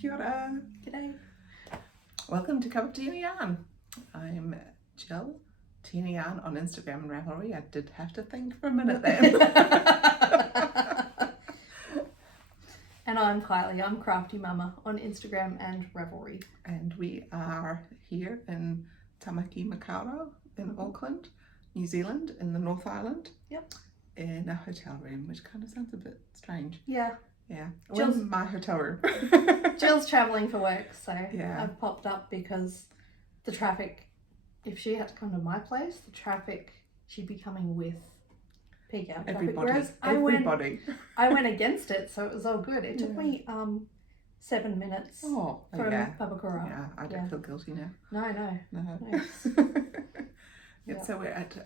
Kia ora. G'day. Welcome to Cup of Tea and Yarn. I'm Jill, Tea and Yarn on Instagram and Ravelry. I did have to think for a minute then. And I'm Kylie. I'm Crafty Mama on Instagram and Ravelry. And we are here in Tamaki Makaurau in Auckland, New Zealand, in the North Island. Yep. In a hotel room, which kind of sounds a bit strange. Yeah. Yeah. Jill's in my hotel room. Jill's travelling for work, so Yeah. I've popped up because the traffic, if she had to come to my place, the traffic, she'd be coming with peak hour traffic. Everybody. Whereas I went against it, so it was all good. It took me 7 minutes from Papakura. Yeah, I don't feel guilty now. No. Yeah, so we're at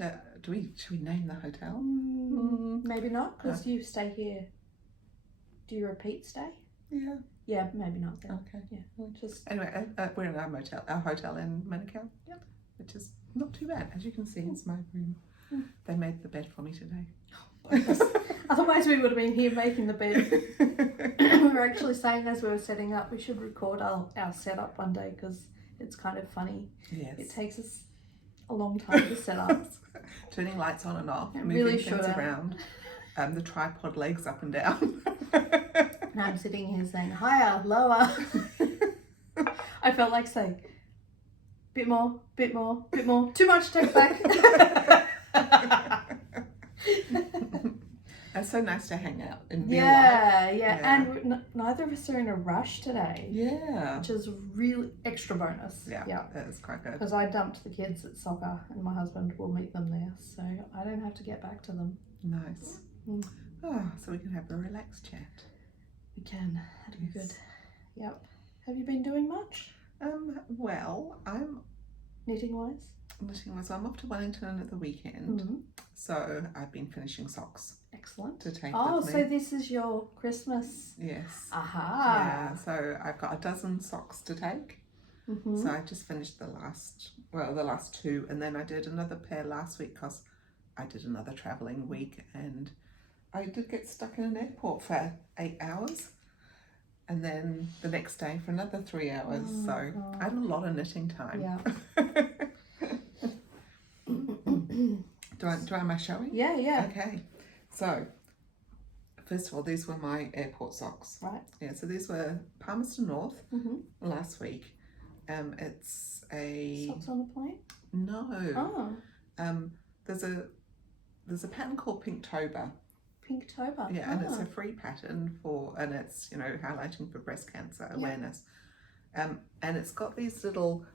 a, should we name the hotel? Maybe not, because you stay here. Do you repeat stay? Yeah. Yeah, maybe not then. Okay. Yeah. Just Anyway, we're in our hotel in Manukau. Yep. Which is not too bad. As you can see, it's my room. They made the bed for me today. Otherwise we would have been here making the bed. We were actually saying as we were setting up, we should record our setup one day because it's kind of funny. Yes. It takes us a long time to set up. Turning lights on and off, It moving really things should. around, the tripod legs up and down. And I'm sitting here saying, higher, lower. I felt like saying, bit more, too much, take back. It's so nice to hang out in real life. Yeah. And neither of us are in a rush today. Yeah. Which is really extra bonus. Yeah. That is quite good. Because I dumped the kids at soccer and my husband will meet them there, so I don't have to get back to them. Nice. So we can have a relaxed chat. We can. That'd be good. Yep. Have you been doing much? Well, I'm knitting wise. So I'm off to Wellington at the weekend. So I've been finishing socks. Excellent. To take with me. So this is your Christmas. Yes. Aha. Yeah. So I've got a dozen socks to take. So I just finished the last two, and then I did another pair last week because I did another travelling week, and I did get stuck in an airport for 8 hours, and then the next day for another 3 hours. So I had a lot of knitting time. Yeah. Am I showing? Yeah. Okay. So first of all, these were my airport socks. Right. Yeah. So these were Palmerston North last week. It's a socks on the plane. No. There's a pattern called Pinktober. Pinktober. Yeah, and it's a free pattern and it's highlighting for breast cancer awareness. And it's got these little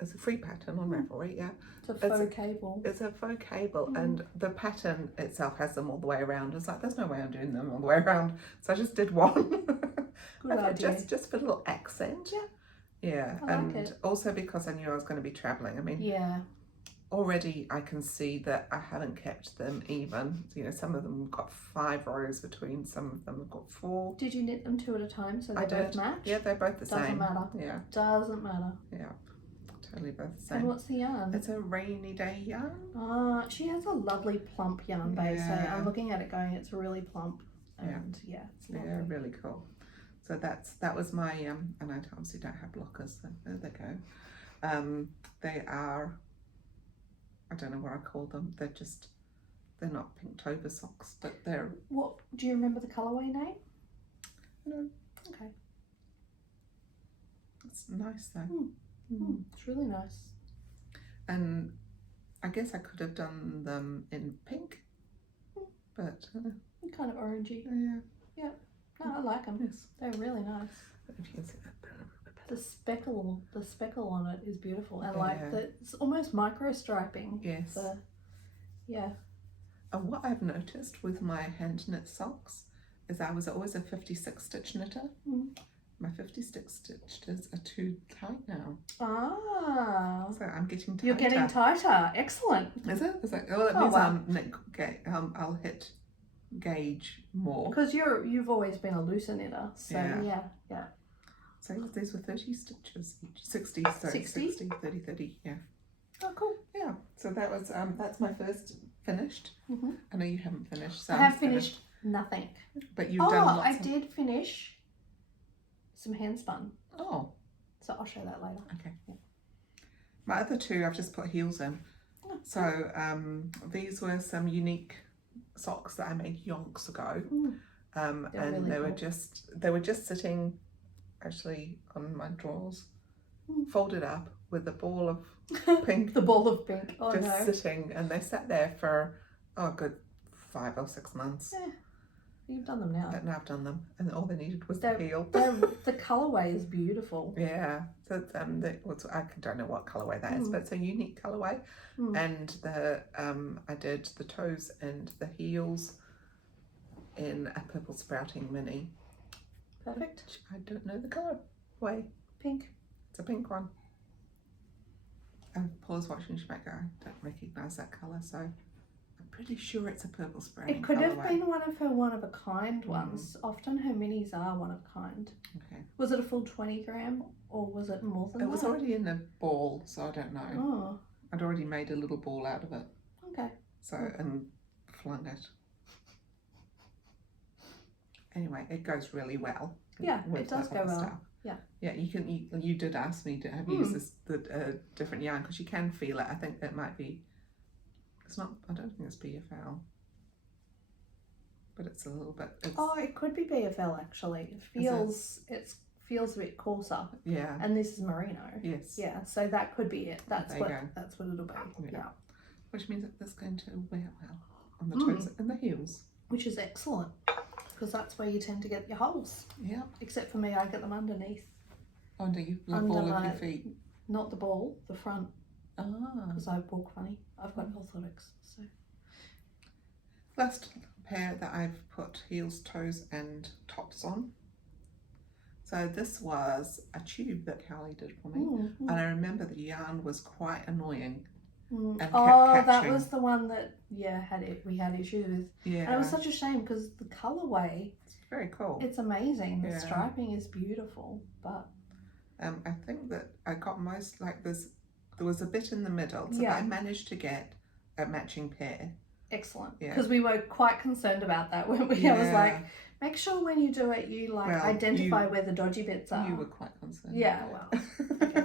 it's a free pattern on Ravelry. Yeah. It's a faux cable. It's a faux cable, and the pattern itself has them all the way around. It's like there's no way I'm doing them all the way around, so I just did one. Good idea. Just for a little accent. Yeah, I like it. Also because I knew I was going to be travelling. I mean, already I can see that I haven't kept them even. Some of them have got 5 rows between. Some of them have got 4. Did you knit them 2 at a time so they both match? Yeah, they're both the same. Doesn't matter. Yeah. Doesn't matter. Yeah. Totally both the same. And what's the yarn? It's a rainy day yarn. She has a lovely plump yarn base. So I'm looking at it going, it's really plump. And it's lovely. Yeah, really cool. So that was my and I obviously don't have blockers, so there they go. They are, I don't know what I call them. They're not Pinktober socks, but they're. What do you remember the colourway name? No. Okay. It's nice though. It's really nice. And I guess I could have done them in pink, but kind of orangey. Yeah. No, I like them. Yes. They're really nice. If you can see that. The speckle on it is beautiful, and it's almost micro striping. Yes. And what I've noticed with my hand knit socks is I was always a 56 stitch knitter. My 56 stitches are too tight now. So I'm getting tighter. You're getting tighter. Excellent. Is it? Well, it means I'll hit gauge more. Because you've always been a looser knitter. So yeah. So these were 30 stitches each. 60, 30, yeah. Oh, cool. Yeah. So that was that's my first finished. I know you haven't finished. So I have finished Nothing. But you've done lots I did finish some hand spun. Oh. So I'll show that later. Okay. My other two, I've just put heels in. Oh. So these were some unique socks that I made yonks ago. And really they cool. were just sitting actually on my drawers, folded up with a ball of pink. The ball of pink. Oh, just no. sitting, and they sat there for a good 5 or 6 months. Yeah. You've done them now. But now I've done them, and all they needed was the heel. The colourway is beautiful. Yeah, so I don't know what colourway that is, but it's a unique colourway. And I did the toes and the heels in a purple sprouting mini. Perfect. I don't know the colourway. Pink. It's a pink one. Paula's watching. She might go, I don't recognise that colour, so I'm pretty sure it's a purple sprouting. It could colourway. have been one of her one-of-a-kind ones. Often her minis are one-of-a-kind. Okay. Was it a full 20 gram or was it more than that? It was already in a ball, so I don't know. Oh. I'd already made a little ball out of it. Okay. So, and flung it. Anyway, it goes really well. Yeah, it does go well. Stuff. Yeah. Yeah, you did ask me to have used the different yarn because you can feel it. I think it might be. It's not. I don't think it's BFL. But it's a little bit. It could be BFL actually. It feels a bit coarser. Yeah. And this is merino. Yes. Yeah. So that could be it. That's what it'll be. Yeah. Which means that it's going to wear well on the toes and the heels. Which is excellent. Because that's where you tend to get your holes. Yeah. Except for me, I get them underneath. Under the ball of your feet. Not the ball, the front. Ah. Because I walk funny. I've got orthotics. So. Last pair that I've put heels, toes and tops on. So this was a tube that Kylie did for me. And I remember the yarn was quite annoying. And kept catching. That was the one that we had issues with. Yeah. And it was such a shame because the colourway, it's very cool. It's amazing. The striping is beautiful, but I think that I got most there was a bit in the middle, so that I managed to get a matching pair. Excellent. Yeah. Because we were quite concerned about that, weren't we? I was like, make sure when you do it, you identify where the dodgy bits are. You were quite concerned. Yeah. Well. Okay.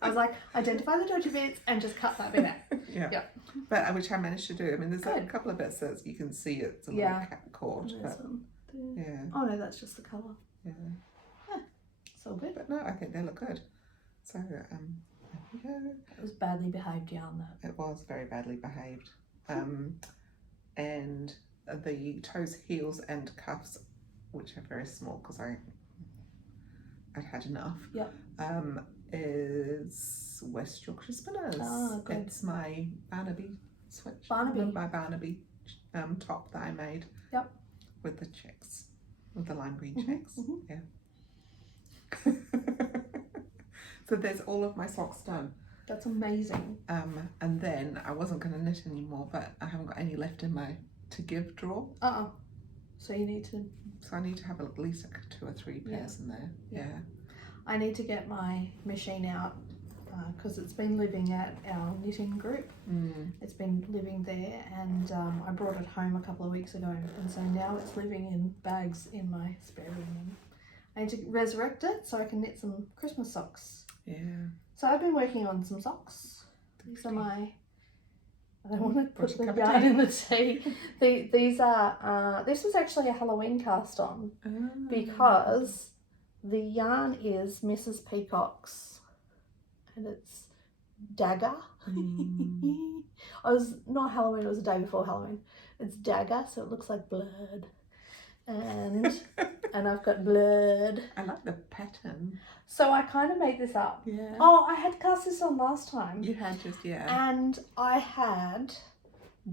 I was like, identify the dodgy bits and just cut that bit out. Yeah. But which I managed to do. I mean, there's a couple of bits that you can see it's a little caught. Yeah. Oh no, that's just the colour. Yeah. It's all good. But no, I think they look good. So there we go. It was badly behaved yarn though. It was very badly behaved. And the toes, heels and cuffs, which are very small because I'd had enough. Yep. Is West Yorkshire Spinners. Oh, good. It's my Barnaby switch. My Barnaby top that I made. Yep. With the checks, with the lime green checks. Yeah. So there's all of my socks done. That's amazing. And then I wasn't going to knit anymore, but I haven't got any left in my to give drawer. So you need to. So I need to have at least 2 or 3 pairs in there. Yeah. I need to get my machine out because it's been living at our knitting group. It's been living there, and I brought it home a couple of weeks ago, and so now it's living in bags in my spare room. I need to resurrect it so I can knit some Christmas socks. Yeah. So I've been working on some socks. These are my. I don't want to put the yarn in the tea. These are. This was actually a Halloween cast on because the yarn is Mrs. Peacock's, and it's Dagger. I was not Halloween. It was the day before Halloween. It's Dagger, so it looks like blood, and I've got blood. I like the pattern. So I kind of made this up. Yeah. Oh, I had cast this on last time. You had just, And I had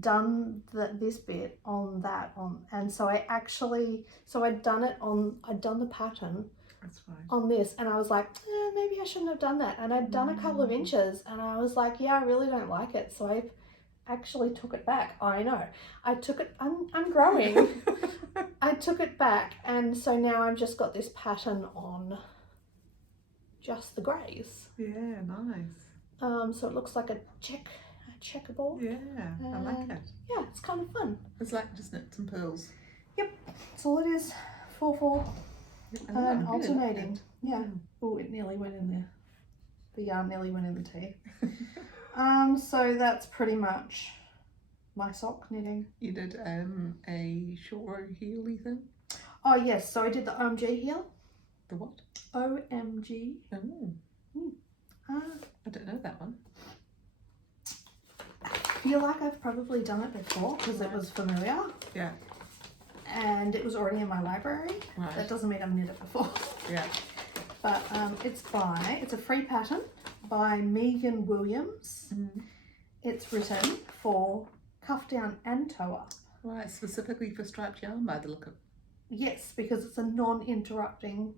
done this bit on that and so I'd done the pattern. That's fine. On this, and I was like, maybe I shouldn't have done that. And I'd done a couple of inches, and I was like, yeah, I really don't like it. So I actually took it back. I know. I took it. I'm growing. I took it back, and so now I've just got this pattern on. Just the greys. Yeah, nice. So it looks like a checkerboard. Yeah, I like it. Yeah, it's kind of fun. It's like just knit some pearls. That's all it is. 4/4 Oh, I really alternating. like Yeah. Mm. Oh, it nearly went in there. The yarn nearly went in the tea. So that's pretty much my sock knitting. You did a short heely thing? Oh yes, so I did the OMG heel. The what? OMG. Oh, I don't know that one. I feel like I've probably done it before because it was familiar. Yeah. And it was already in my library. Right. That doesn't mean I've knit it before. Yeah. But it's a free pattern by Megan Williams. It's written for cuff down and toe up. Right, specifically for striped yarn by the look of. Yes, because it's a non-interrupting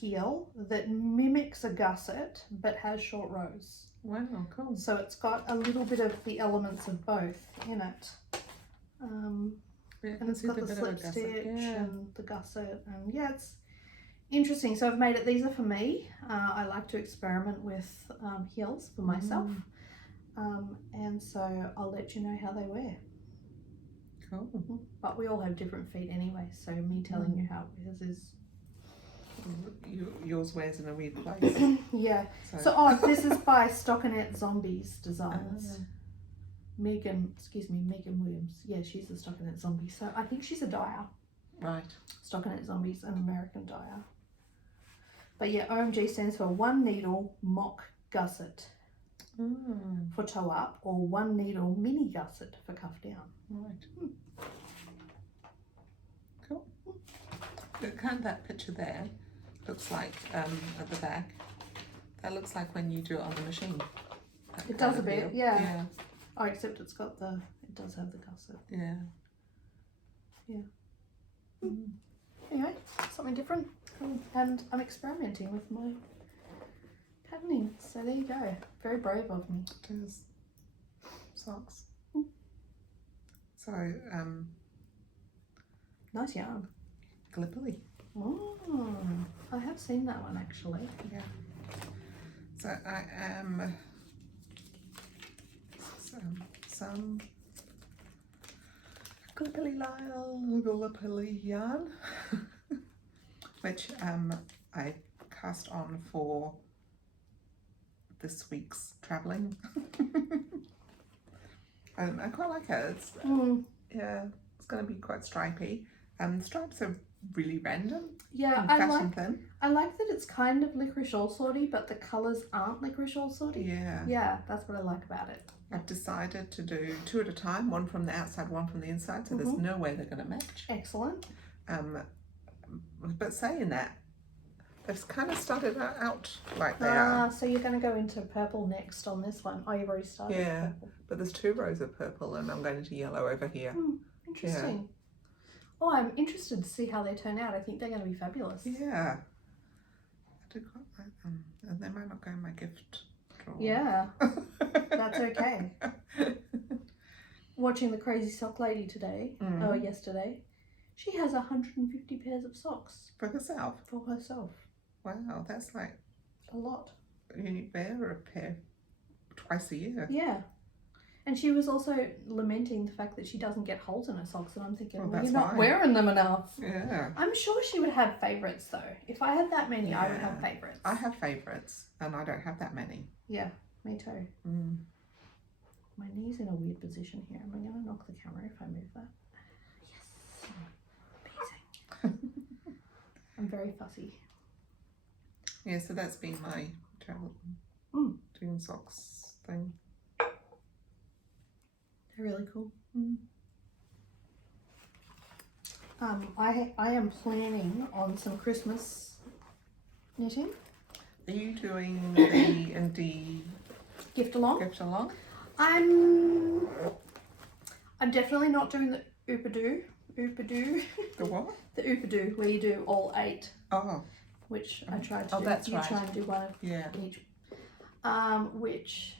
heel that mimics a gusset but has short rows. Wow, cool. So it's got a little bit of the elements of both in it. Yeah, And it's got the slip stitch yeah. and the gusset, and yeah, it's interesting. So I've made it, these are for me. I like to experiment with heels for myself. And so I'll let you know how they wear. Cool. But we all have different feet anyway, so me telling you how it wears is... Yours wears in a weird place. Yeah. So this is by Stockinette Zombies Designs. Megan Williams. Yeah, she's the Stockinette Zombie. So I think she's a dyer. Right. Stockinette Zombies, an American dyer. But yeah, OMG stands for one needle mock gusset for toe up, or one needle mini gusset for cuff down. Right. Cool. Kind of that picture there looks like at the back. That looks like when you do it on the machine. It does a bit, yeah. yeah. Oh, except it does have the gusset. Yeah. Yeah. Anyway, something different. And I'm experimenting with my patterning. So there you go. Very brave of me. It is. Socks. So, nice yarn. Gallipoli. Oh, I have seen that one actually. Yeah. So I am some Gallipoli yarn, which I cast on for this week's travelling. I quite like it. It's, yeah, it's going to be quite stripy. The stripes are really random. Yeah, I like that it's kind of licorice all sorty, but the colours aren't licorice all sorty. Yeah. Yeah, that's what I like about it. I've decided to do 2 at a time, one from the outside, one from the inside, so there's no way they're going to match. Excellent. But saying that, they've kind of started out like they are. So you're going to go into purple next on this one. Oh, you've already started. Yeah, with purple. but there's 2 rows of purple and I'm going into yellow over here. Interesting. Yeah. Oh, I'm interested to see how they turn out. I think they're going to be fabulous. Yeah. I do quite like them. And they might not go in my gift drawer. Yeah, that's okay. Watching the Crazy Sock Lady today, or yesterday, she has 150 pairs of socks. For herself? For herself. Wow, that's like... a lot. You wear a pair twice a year. Yeah. And she was also lamenting the fact that she doesn't get holes in her socks, and I'm thinking, well, you're not wearing them enough. Yeah. I'm sure she would have favourites though. If I had that many, I would have favourites. I have favourites, and I don't have that many. Yeah, me too. My knee's in a weird position here. Am I going to knock the camera if I move that? Yes. Amazing. I'm very fussy. Yeah, so that's been my travel doing socks thing. They're really cool. I am planning on some Christmas knitting. Are you doing the indie Gift along? gift along? I'm definitely not doing the oopadoo. The what? The oopadoo, where you do all 8. Oh. Which I tried to do. That's you right. try and do one of each. Which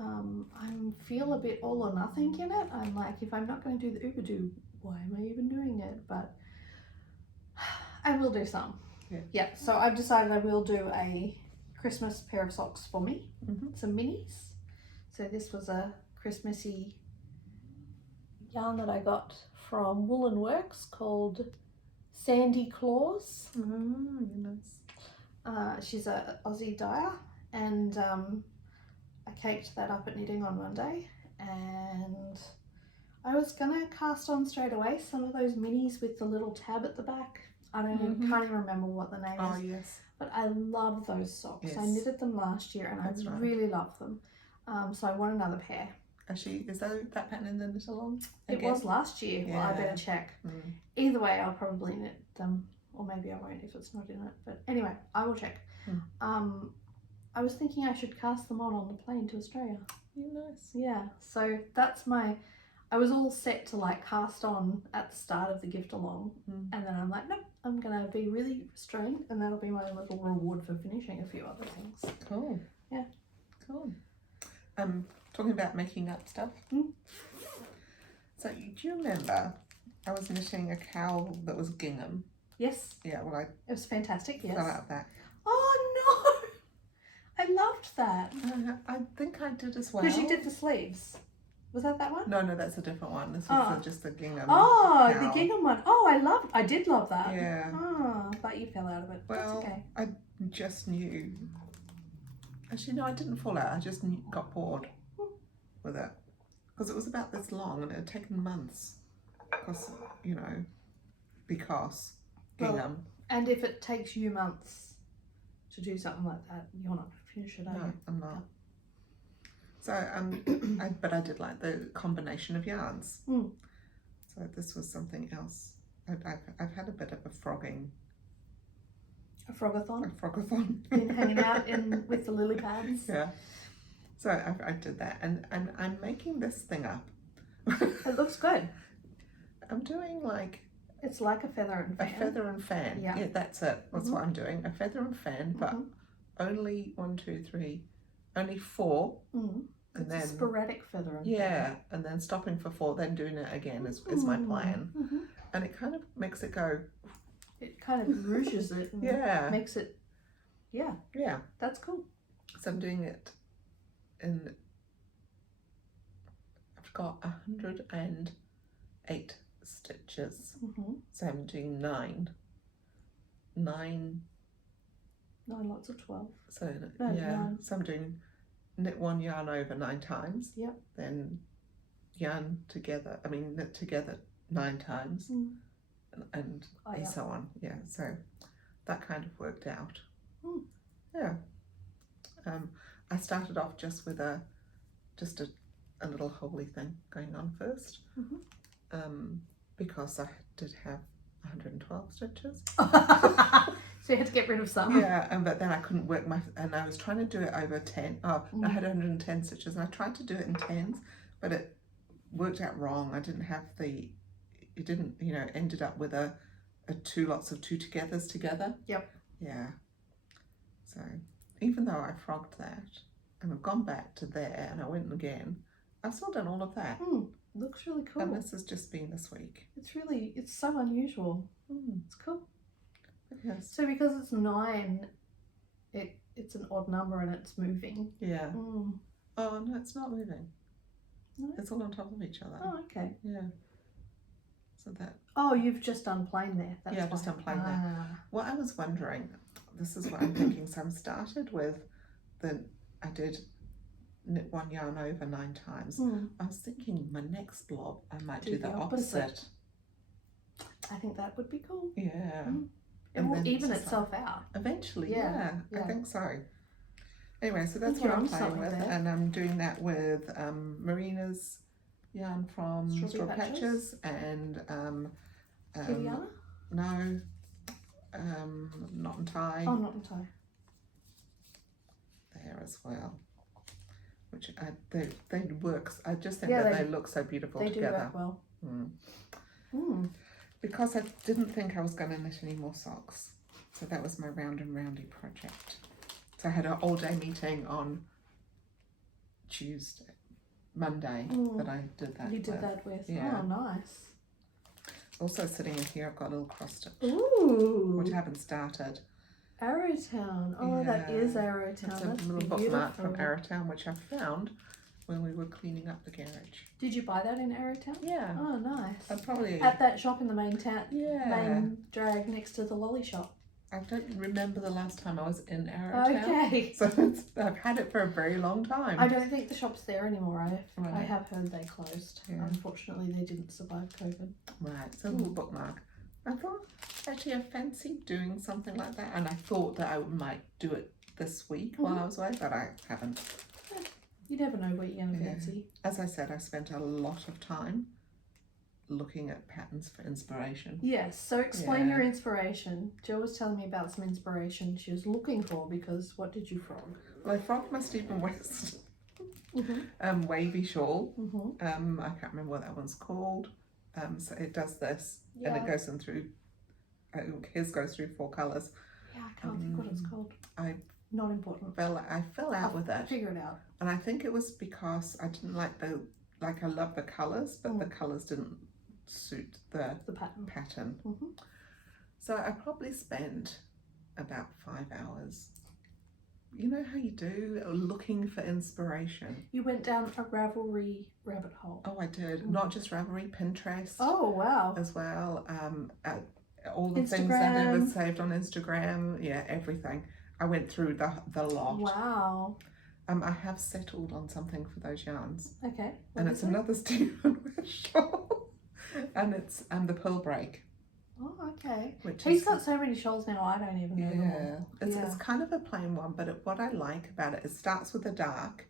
I feel a bit all or nothing in it. I'm like, if I'm not going to do the oopadoo, why am I even doing it? But I will do some. Yeah, so I've decided I will do a Christmas pair of socks for me. Some minis. So this was a Christmassy yarn that I got from Woolen Works called Sandy Claws. Oh, nice. She's a Aussie dyer, and I caked that up at Knitting on Monday, and I was gonna cast on straight away some of those minis with the little tab at the back. I don't even, can't even remember what the name is. Oh, yes. But I love those socks. Yes. I knitted them last year and That's I right. really love them. So I want another pair. Is that pattern in the knit along? It was last year. Yeah. Well, I better check. Either way, I'll probably knit them, or maybe I won't if it's not in it. But anyway, I will check. I was thinking I should cast them on the plane to Australia. Nice. Yeah. So that's I was all set to like cast on at the start of the gift along, and then I'm like, nope, I'm gonna be really restrained, and that'll be my little reward for finishing a few other things. Cool. Yeah. Cool. Talking about making up stuff. So do you remember I was knitting a cowl that was gingham? Yes. Yeah. Well, It was fantastic. Yes. fell out that. Oh no! I loved that. I think I did as well. Because you did the sleeves. Was that one? No, that's a different one. This was just the gingham. Oh, cowl. the gingham one. Oh, I did love that. Yeah. Oh, but you fell out of it. Well, that's okay. I just knew. Actually, no, I didn't fall out. I just got bored with it. Because it was about this long and it had taken months. Because gingham. And if it takes you months to do something like that, you're not finish it, are you? No, I'm not. So, but I did like the combination of yarns. So this was something else. I've had a bit of a frogging. A frogathon? A frogathon. Been hanging out with the lily pads. Yeah. So I did that, and I'm making this thing up. It looks good. I'm doing like... It's like a feather and fan. A feather and fan. Yeah, that's it. That's what I'm doing. A feather and fan, but only 4. And it's then a sporadic feather and fan. And then stopping for 4, then doing it again is my plan. And it kind of makes it go... It kind of rouges it and makes it... Yeah. That's cool. So I'm doing it in... I've got 108 stitches. So I'm doing 9 lots of 12. So no, 9. So I'm doing knit 1 yarn over 9 times. Then yarn together, knit together 9 times. And so on. So that kind of worked out. I started off just with a little holy thing going on first. Because I did have 112 stitches. So you had to get rid of some. But then I couldn't work and I was trying to do it over 10. I had 110 stitches and I tried to do it in 10s, but it worked out wrong. I didn't have it didn't, ended up with a 2 lots of 2 togethers together. So even though I frogged that and I've gone back to there and I went again, I've still done all of that. Looks really cool. And this has just been this week. It's so unusual. It's cool. Yes. So because it's 9, it's an odd number and it's moving. Oh no, it's not moving. No? It's all on top of each other. Oh, okay. So that... Oh, you've just done plain there. That's I've just done plain there. Well, I was wondering, this is what I'm thinking. So I started with I did knit 1 yarn over 9 times. I was thinking my next blob I might do the opposite. I think that would be cool. It will even itself out. Eventually, I think so. Anyway, so that's what I'm playing with. And I'm doing that with Marina's yarn from Straw Patches and Kiriana? No, Knot and Tie. Oh, Knot and Tie. There as well. Which they work. I just think that they look so beautiful together. They do work well. Because I didn't think I was going to knit any more socks. So that was my Round and Roundy project. So I had an all-day meeting on Monday that I did that with. You did that with? Oh, nice. Also sitting in here, I've got a little cross stitch. Ooh. Which I haven't started. Arrowtown. Oh, that is Arrowtown. It's a little bookmark from Arrowtown, which I found when we were cleaning up the garage. Did you buy that in Arrowtown? Yeah. Oh, nice. I probably... At that shop in the main town, Yeah. main drag next to the lolly shop. I don't remember the last time I was in Arrowtown. Okay. So I've had it for a very long time. I don't think the shop's there anymore. I Right. have heard they closed. Yeah. Unfortunately, they didn't survive COVID. Right, so a little bookmark. I thought, actually, I fancied doing something like that, and I thought that I might do it this week while I was away, but I haven't. You never know what you're going to Yeah. fancy. As I said, I spent a lot of time looking at patterns for inspiration. Yes, so explain Yeah. your inspiration. Jill was telling me about some inspiration she was looking for because what did you frog? Well, I frogged my Stephen West Mm-hmm. wavy shawl. Mm-hmm. I can't remember what that one's called. So it does this, Yeah. and it goes in through. His goes through 4 colours. Yeah, I can't think what it's called. I Not important. I fell out with I'll it, figure it out. and I think it was because I didn't like I love the colours, but the colours didn't suit the The pattern. pattern. Mm-hmm. So I probably spent about 5 hours. You know how you do, looking for inspiration. You went down a Ravelry rabbit hole. Oh, I did. Not just Ravelry, Pinterest Oh, wow. as well. All the things that I Instagram. was saved on Instagram. Yeah, everything. I went through the lot. Wow. I have settled on something for those yarns, Okay. What and is it's it? another Stephen West shawl, and it's the Pearl Break. Oh, okay. Which He's is, got so many shawls now, I don't even know them all. It's Yeah. kind of a plain one, but what I like about it, it starts with the dark,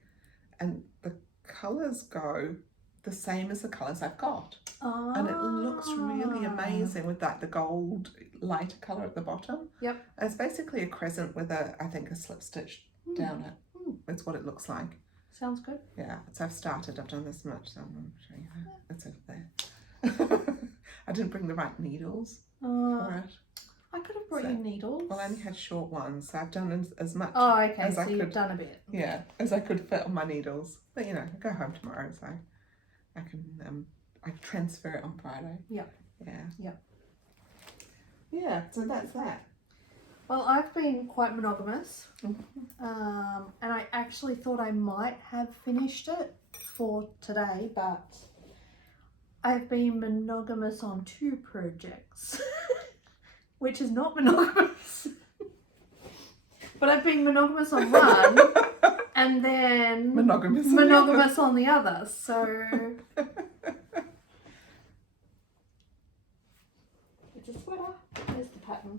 and the colours go the same as the colours I've got, and it looks really amazing with the gold lighter colour at the bottom. Yep. It's basically a crescent with I think a slip stitch down it. That's what it looks like. Sounds good. Yeah, so I've done this much, so I'm going to show you that. It's over there. I didn't bring the right needles for it. I could have brought you needles. Well, I only had short ones, so I've done as much okay, as so I you've could, done a bit. yeah, as I could fit on my needles. But I go home tomorrow, so I can I transfer it on Friday. Yep. Yeah. Yep. Yeah, so that's that. Well, I've been quite monogamous, and I actually thought I might have finished it for today, but I've been monogamous on 2 projects, which is not monogamous. But I've been monogamous on one, and then monogamous on the other. So it's a sweater. There's the pattern.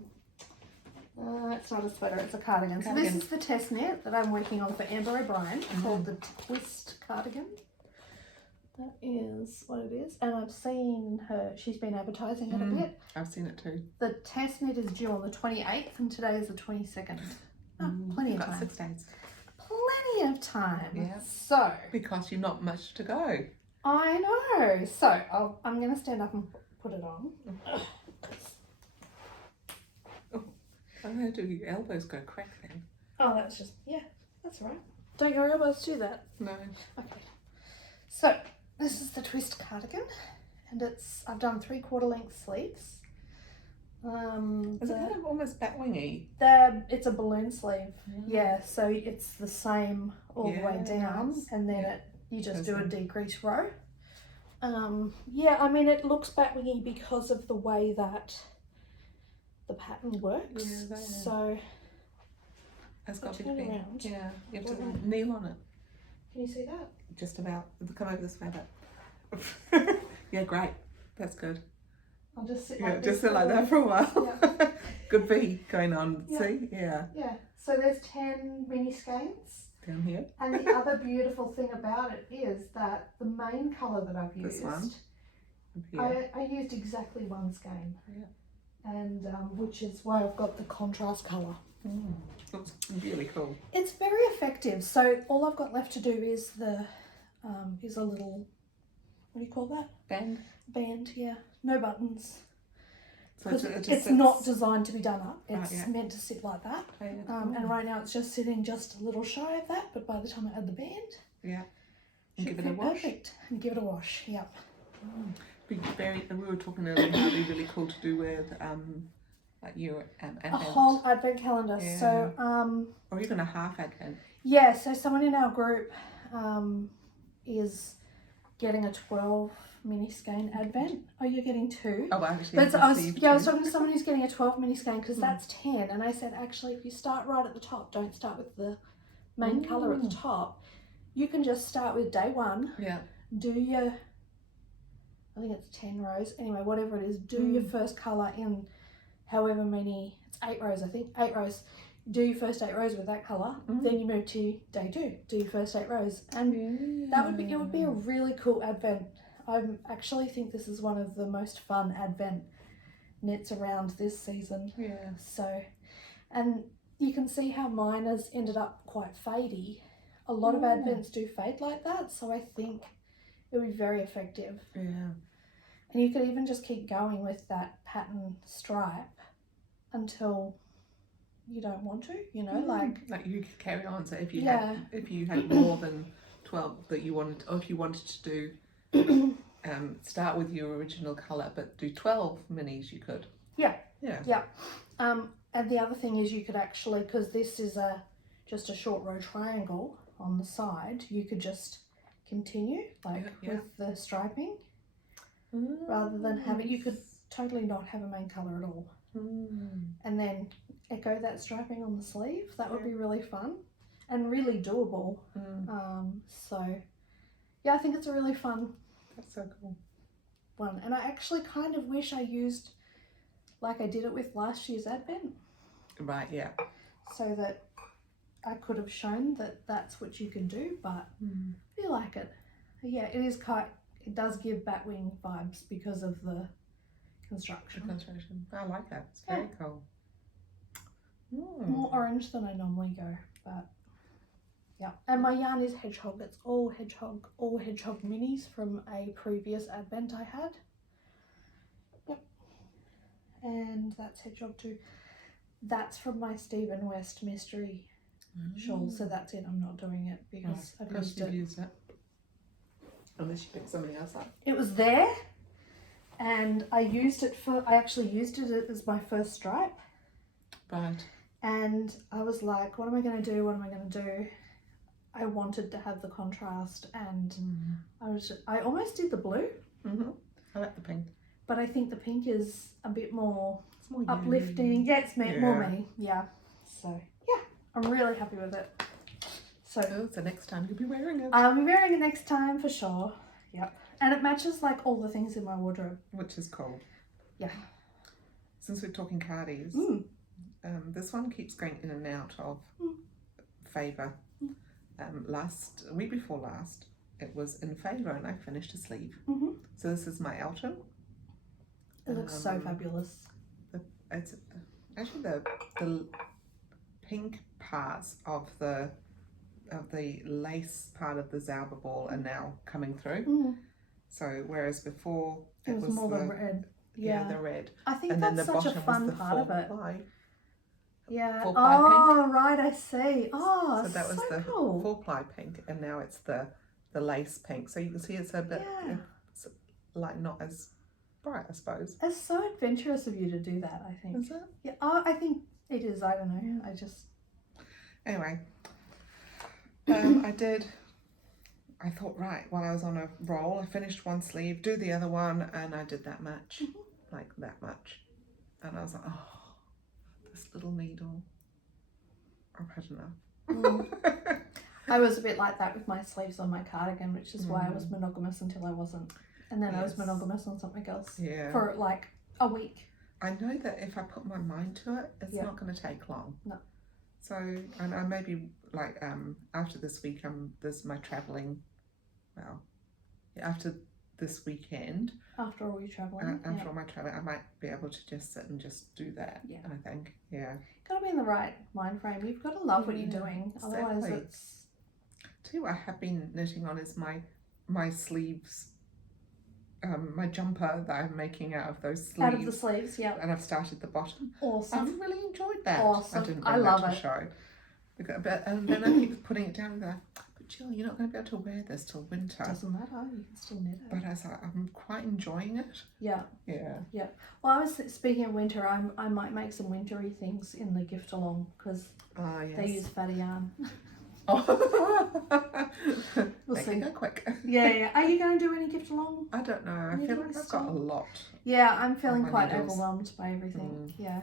It's not a sweater, it's a cardigan. So this is the test knit that I'm working on for Amber O'Brien, called the Twist Cardigan. That is what it is. And I've seen her, she's been advertising it a bit. I've seen it too. The test knit is due on the 28th and today is the 22nd. Plenty of time. 6 days. Plenty of time. Yeah. So. Because you're not much to go. I know. So I'm going to stand up and put it on. I'm going to do your elbows go crack then. Oh, that's just, yeah, that's all right. Don't your elbows do that? No. Okay. So this is the Twist Cardigan, and I've done 3/4 length sleeves. Is it kind of almost batwingy? It's a balloon sleeve. Yeah, so it's the same all the way down, nice. and then you just do a decrease row. Yeah, I mean it looks batwingy because of the way that the pattern works. Yeah, so it's got to turn be around. Yeah, you have to kneel on it. Can you see that? Just about. Come over this way a bit. Yeah, great. That's good. I'll just sit Yeah, like just this sit like that for a while. Yeah. Good V going on. Yeah. See? Yeah. Yeah. So there's 10 mini skeins. Down here. And the other beautiful thing about it is that the main colour that I've used, This one. Here. I used exactly 1 skein. Yeah. And which is why I've got the contrast colour. Looks really cool. It's very effective. So all I've got left to do is is a little, what do you call that? Band, yeah. No buttons. So Because it just it's sits- not designed to be done up. It's yeah. meant to sit like that. Oh, And right now it's just sitting just a little shy of that, but by the time I add the band, yeah. And should give it a fit wash. perfect. And give it a wash, yep. We were talking earlier how it'd be really cool to do with like your A advent. whole advent calendar. Yeah. So Or even a half advent. yeah, so someone in our group is getting a 12 mini skein advent. Oh, you're getting 2. Oh, actually, But I was received talking to someone who's getting a 12 mini skein because that's 10, and I said actually if you start right at the top, don't start with the main colour at the top. You can just start with day 1. Yeah. Do your, I think it's 10 rows. Anyway, whatever it is, do your first colour in however many. It's 8 rows, I think. 8 rows. Do your first 8 rows with that colour. Then you move to day 2. Do your first 8 rows, and that would be. It would be a really cool advent. I actually think this is one of the most fun advent knits around this season. Yeah. So, and you can see how mine has ended up quite fadey. A lot of advents do fade like that, so I think it would be very effective. Yeah. And you could even just keep going with that pattern stripe until you don't want to, you know, like you could carry on. So if you had more than 12 that you wanted, or if you wanted to do start with your original colour but do 12 minis, you could. Yeah. And the other thing is you could actually, because this is just a short row triangle on the side, you could just continue with the striping rather than have it. You could totally not have a main colour at all. And then echo that striping on the sleeve. That would be really fun and really doable. So yeah, I think it's a really fun. That's so cool. One. And I actually kind of wish I used like I did it with last year's advent. Right, yeah. So that I could have shown that that's what you can do, but I do like it. Yeah, it is it does give Batwing vibes because of the construction. I like that. It's very cool. More orange than I normally go, but yeah. And my yarn is Hedgehog. It's all Hedgehog minis from a previous advent I had. Yep. And that's Hedgehog too. That's from my Stephen West mystery shawl, so that's it. I'm not doing it because I've used it. Unless you pick something else up. It was there, and I actually used it as my first stripe. Right. And I was like, what am I going to do? What am I going to do? I wanted to have the contrast, and I almost did the blue. I like the pink. But I think the pink is a bit more more uplifting. Yeah, it's more me. Yeah. So, yeah, I'm really happy with it. So next time you'll be wearing it. I'll be wearing it next time for sure. Yep. And it matches like all the things in my wardrobe. Which is cool. Yeah. Since we're talking cardies, this one keeps going in and out of favour. Week before last, it was in favour and I finished a sleeve. So this is my Elton. It looks so fabulous. It's actually the pink parts of the lace part of the Zauber ball are now coming through. So whereas before it was more the red. Yeah, the red. I think and that's then the such a bottom fun was the part of it. Ply. Yeah. 4-ply pink. Right, I see. Oh, so that was the cool. 4-ply pink, and now it's the lace pink. So you can see it's a bit it's like not as bright, I suppose. It's so adventurous of you to do that, I think. Is it? Yeah. Oh, I think it is. I don't know. I just. Anyway, I thought, right, while I was on a roll, I finished one sleeve, do the other one, and I did that much, like that much. And I was like, oh, this little needle, I've had enough. I was a bit like that with my sleeves on my cardigan, which is why I was monogamous until I wasn't. And then I was monogamous on something else for like a week. I know that if I put my mind to it, it's not going to take long. No. So, and I maybe like after this week, there's my travelling. Well, after this weekend. After all your travelling. After all my travelling, I might be able to just sit and just do that. Yeah. I think. Yeah. Got to be in the right mind frame. You've got to love what you're doing. Exactly. Otherwise, it's. Tell you what I have been knitting on is my sleeves. My jumper that I'm making out of those sleeves. Out of the sleeves, yeah. And I've started the bottom. Awesome. I've really enjoyed that. Awesome. I didn't bring that to show. And then I keep putting it down and going, but Jill, you're not going to be able to wear this till winter. Doesn't matter, you can still knit it. But I was like, I'm quite enjoying it. Yeah. Yeah. Yeah. Well, I was speaking of winter, I might make some wintry things in the gift along because they use fatty yarn. Oh. We'll Make see. it go quick. Yeah. Are you going to do any gift along? I don't know. I feel like I've got a lot. Yeah, I'm feeling my quite needles. overwhelmed by everything. Yeah.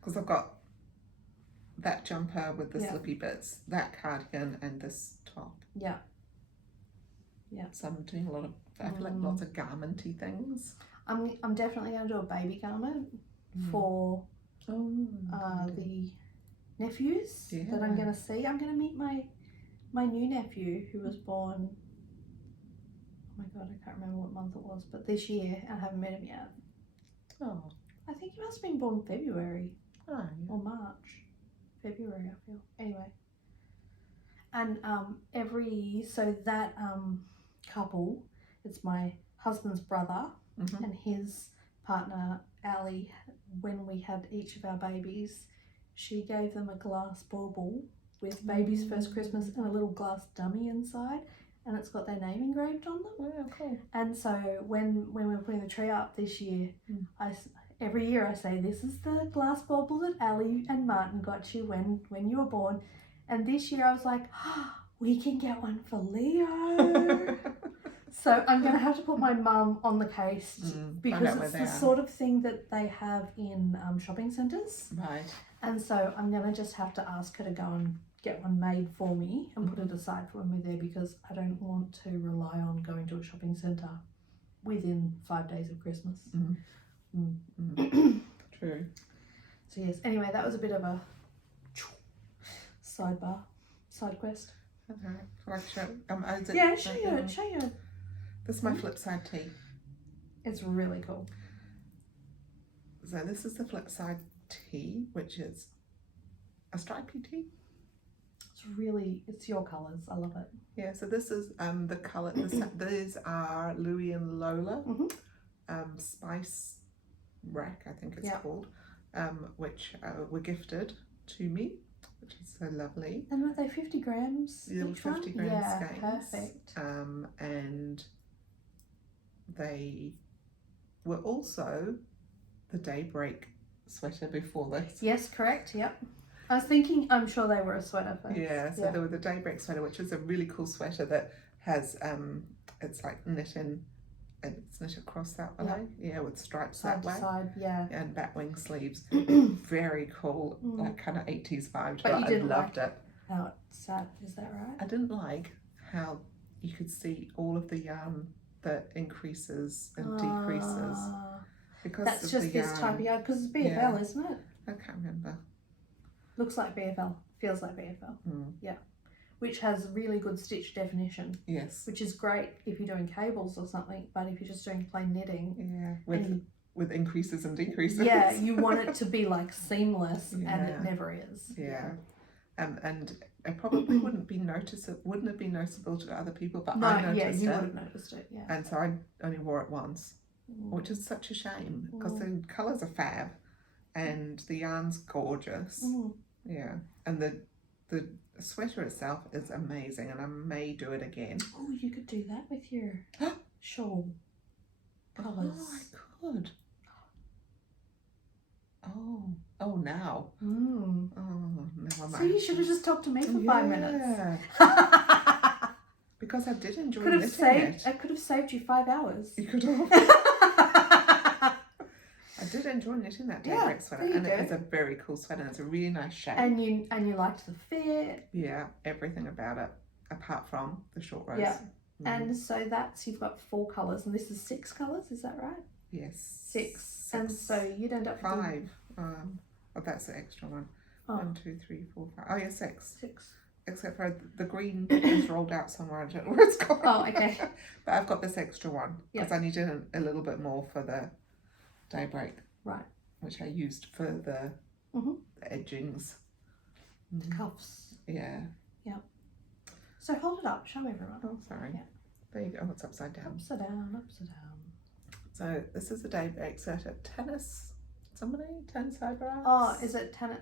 Because I've got that jumper with the Yeah. slippy bits, that cardigan, and this top. Yeah. Yeah. So I'm doing a lot of, I feel like lots of garmenty things. I'm definitely going to do a baby garment for the nephews that I'm going to see. I'm going to meet my new nephew who was born, oh my god, I can't remember what month it was, but this year, and I haven't met him yet. Oh. I think he must have been born February or March. February, I feel. Anyway. And so that couple, it's my husband's brother and his partner, Ali. When we had each of our babies, she gave them a glass bauble with baby's first Christmas and a little glass dummy inside, and it's got their name engraved on them. Oh, cool. And so when we were putting the tree up this year, every year I say, this is the glass bauble that Ali and Martin got you when you were born. And this year I was like, we can get one for Leo. So I'm going to have to put my mum on the case because it's the sort of thing that they have in shopping centres. Right. And so I'm going to just have to ask her to go and get one made for me and put it aside for when we're there, because I don't want to rely on going to a shopping centre within 5 days of Christmas. True. So yes, anyway, that was a bit of a side quest. Okay. Show you. This is my flip side tee. It's really cool. So this is the flip side tee, which is a stripy tee. It's your colours. I love it. Yeah, so this is the colour. These are Louis and Lola Spice Rack, I think it's called, which were gifted to me, which is so lovely. And were they 50 grams? Yeah, 50 gram skeins. Perfect. And they were also the daybreak sweater before this. Yes, correct. Yep. I was thinking, I'm sure they were a sweater first. Yeah, so they were the daybreak sweater, which is a really cool sweater that has it's like knit in, and it's knit across that way. Yeah, with stripes side that way. Side, yeah. And batwing sleeves. Very cool, like kind of 80s vibe. But I loved it. How it's sat, is that right? I didn't like how you could see all of the yarn that increases and decreases. Because that's just this type of yarn, because it's BFL, isn't it? I can't remember. Looks like BFL, feels like BFL. Yeah. Which has really good stitch definition. Yes. Which is great if you're doing cables or something, but if you're just doing plain knitting. Yeah. With increases and decreases. Yeah, you want it to be like seamless, and it never is. Yeah. And it probably wouldn't have been noticeable to other people, but I noticed it. Yeah, you would have noticed it, yeah. And so I only wore it once, which is such a shame, because the colours are fab and the yarn's gorgeous. Yeah. And the sweater itself is amazing, and I may do it again. Oh, you could do that with your shawl colours. Oh, I could. Oh, now. Oh, never mind. So you should have just talked to me for 5 minutes. Because I did enjoy knitting it. I could have saved you 5 hours. You could have. I did enjoy knitting that daybreak sweater, and it is a very cool sweater. And it's a really nice shape. And you liked the fit. Yeah, everything about it, apart from the short rows. Yeah. And so you've got 4 colours, and this is 6 colours, is that right? Yes. 6. And so you'd end up 5. That's the extra one. 1, 2, 3, 4, 5. Oh yeah, 6. 6. Except for the green is rolled out somewhere. I don't know where it's gone. Oh, okay. But I've got this extra one because I needed a little bit more for the daybreak. Right. Which I used for the edgings. The cuffs. Yeah. Yeah. So hold it up. Show everyone. Oh, sorry. Yeah. There you go. It's upside down. Upside down. Upside down. So this is a daybreak sweater. Tennis Fibre Arts. Oh, is it Tennis?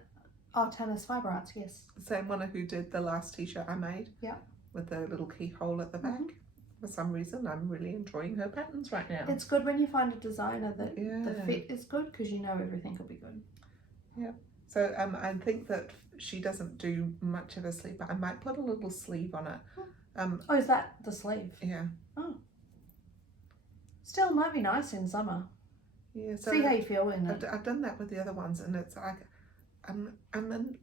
Oh, Tennis Fibre Arts, yes. The same one who did the last t-shirt I made. Yeah. With the little keyhole at the back. For some reason, I'm really enjoying her patterns right now. It's good when you find a designer that the fit is good, because you know everything will be good. Yeah. So I think that she doesn't do much of a sleeve, but I might put a little sleeve on it. Oh, is that the sleeve? Yeah. Oh. Still, it might be nice in summer. Yeah. So see how you feel in it. I've done that with the other ones, and it's like I'm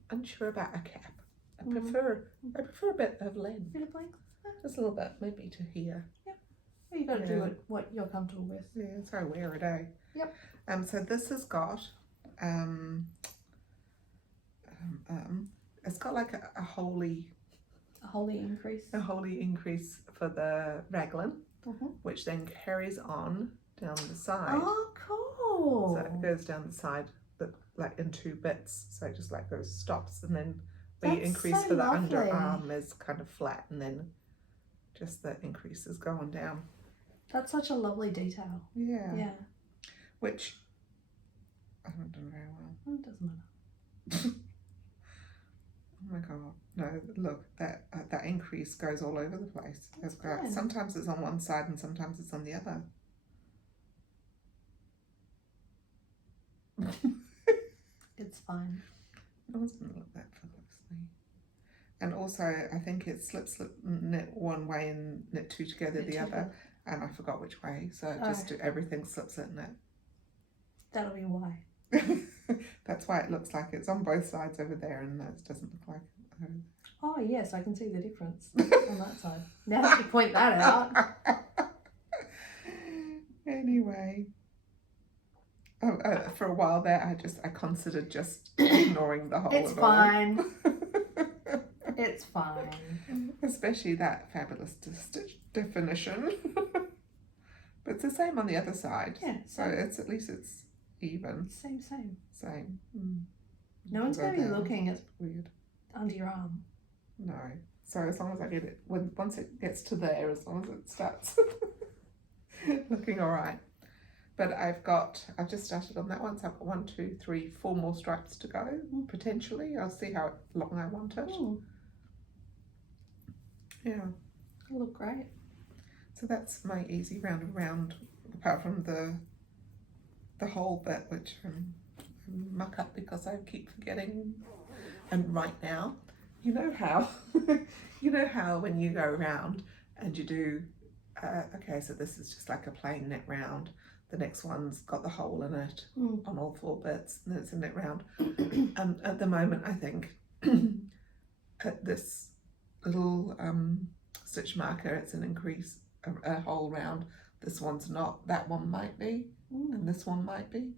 unsure about a cap. I prefer a bit of length. Bit of length. Just a little bit, maybe to here. Yeah. Well, you got to do it what you're comfortable with. Yeah, so I wear it, eh? Yep. So this has got it's got like a holy increase. A holy increase for the raglan, which then carries on down the side. Oh, cool. So it goes down the side, but like in two bits. So it just like goes stops, and then the increase for the underarm is kind of flat, and then just the increase is going down. That's such a lovely detail. Yeah. Yeah. Which I haven't done very well. It doesn't matter. Oh my god! No, look, that increase goes all over the place. Sometimes it's on one side and sometimes it's on the other. It's fine. No one's gonna look that closely. And also, I think it's slip, knit one way and knit two together the other. And I forgot which way, so just do everything slip, knit. That'll be why. That's why it looks like it's on both sides over there, and it doesn't look like it. Oh yes, I can see the difference on that side. Now that you point that out. Anyway, for a while there, I considered just ignoring the whole. It's fine. It's fine. Especially that fabulous stitch definition. But it's the same on the other side. Yeah. So it's at least it's even. Same. Same. No one's going to be looking at weird under your arm. No. So as long as I get it, once it gets to there, as long as it starts looking all right. But I've just started on that one, so I've got 1, 2, 3, 4 more stripes to go, potentially. I'll see how long I want it. Yeah. It'll look great. So that's my easy round around, apart from the whole bit, which I muck up because I keep forgetting. And right now, you know how when you go around and you do, okay, so this is just like a plain knit round. The next one's got the hole in it on all 4 bits, and then it's a knit round. At the moment, I think at this little stitch marker, it's an increase, a whole round. This one's not. That one might be, and this one might be,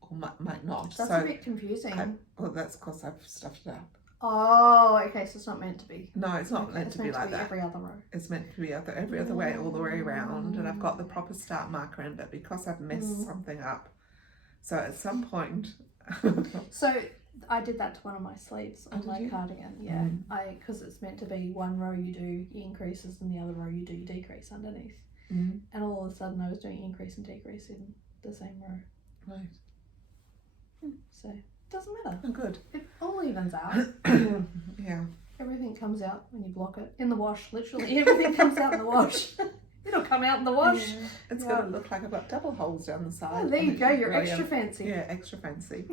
or might not. That's a bit confusing. Well, that's because I've stuffed it up. Oh, okay, so it's not meant to be. No, it's not meant to be like that. Every other row. It's meant to be every other way, all the way around, and I've got the proper start marker in, but because I've messed something up, so at some point. So I did that to one of my sleeves on my cardigan. Yeah, because it's meant to be one row you do your increases and the other row you do your decrease underneath. And all of a sudden I was doing increase and decrease in the same row. Right. So it doesn't matter. Oh, good. It all evens out. Yeah. Everything comes out when you block it. In the wash, literally. Everything comes out in the wash. It'll come out in the wash. Yeah. It's going to look like I've got double holes down the side. Oh, there you go. You're extra fancy. Yeah, extra fancy.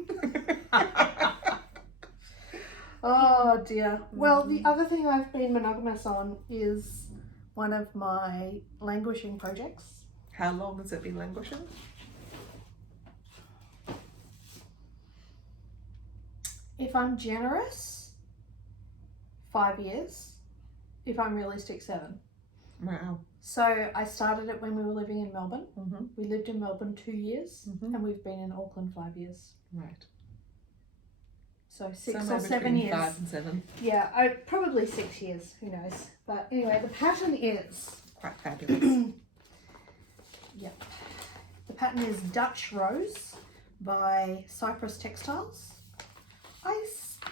Oh dear. Well, the other thing I've been monogamous on is one of my languishing projects. How long has it been languishing? If I'm generous, 5 years. If I'm realistic, 7. Wow. So I started it when we were living in Melbourne. We lived in Melbourne 2 years, and we've been in Auckland 5 years. Right. So 6 or 7 years. 5 and 7. Yeah, probably 6 years. Who knows? But anyway, the pattern is quite fabulous. Yep. The pattern is Dutch Rose by Cypress Textiles. I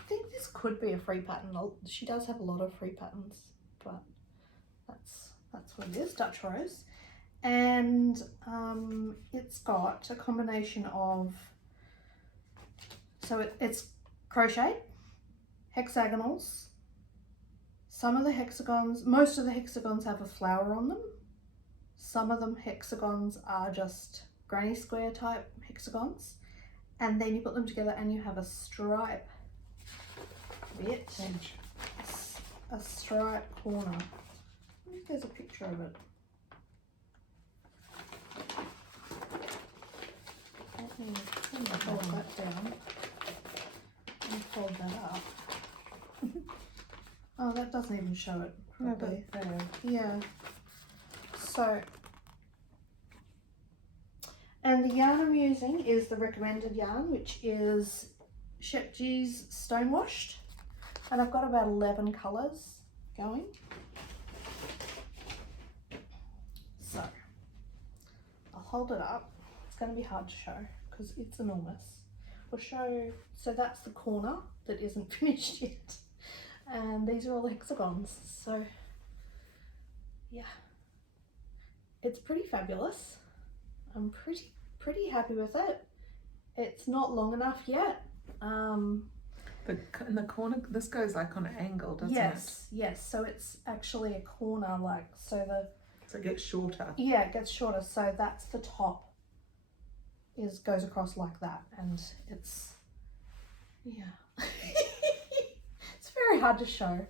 think this could be a free pattern. She does have a lot of free patterns, but that's what it is, Dutch Rose. And it's got a combination of, so it's crochet, hexagonals. Some of the hexagons, most of the hexagons have a flower on them. Some of them hexagons are just granny square type hexagons. and then you put them together and you have a stripe bit, Edge. a stripe corner. I think there's a picture of it. Let me fold that down and fold that up. Oh, that doesn't even show it properly. Yeah. So, and the yarn I'm using is the recommended yarn, which is Shepji's Stonewashed, and I've got about 11 colours going. So, I'll hold it up. It's going to be hard to show because it's enormous. We'll show, so that's the corner that isn't finished yet. And these are all hexagons, so yeah, it's pretty fabulous. I'm pretty happy with it. It's not long enough yet. In the corner, this goes like on an angle, doesn't it? Yes, so it's actually a corner, like, so it gets shorter. Yeah, it gets shorter, so that's the top goes across like that, and it's, yeah. It's very hard to show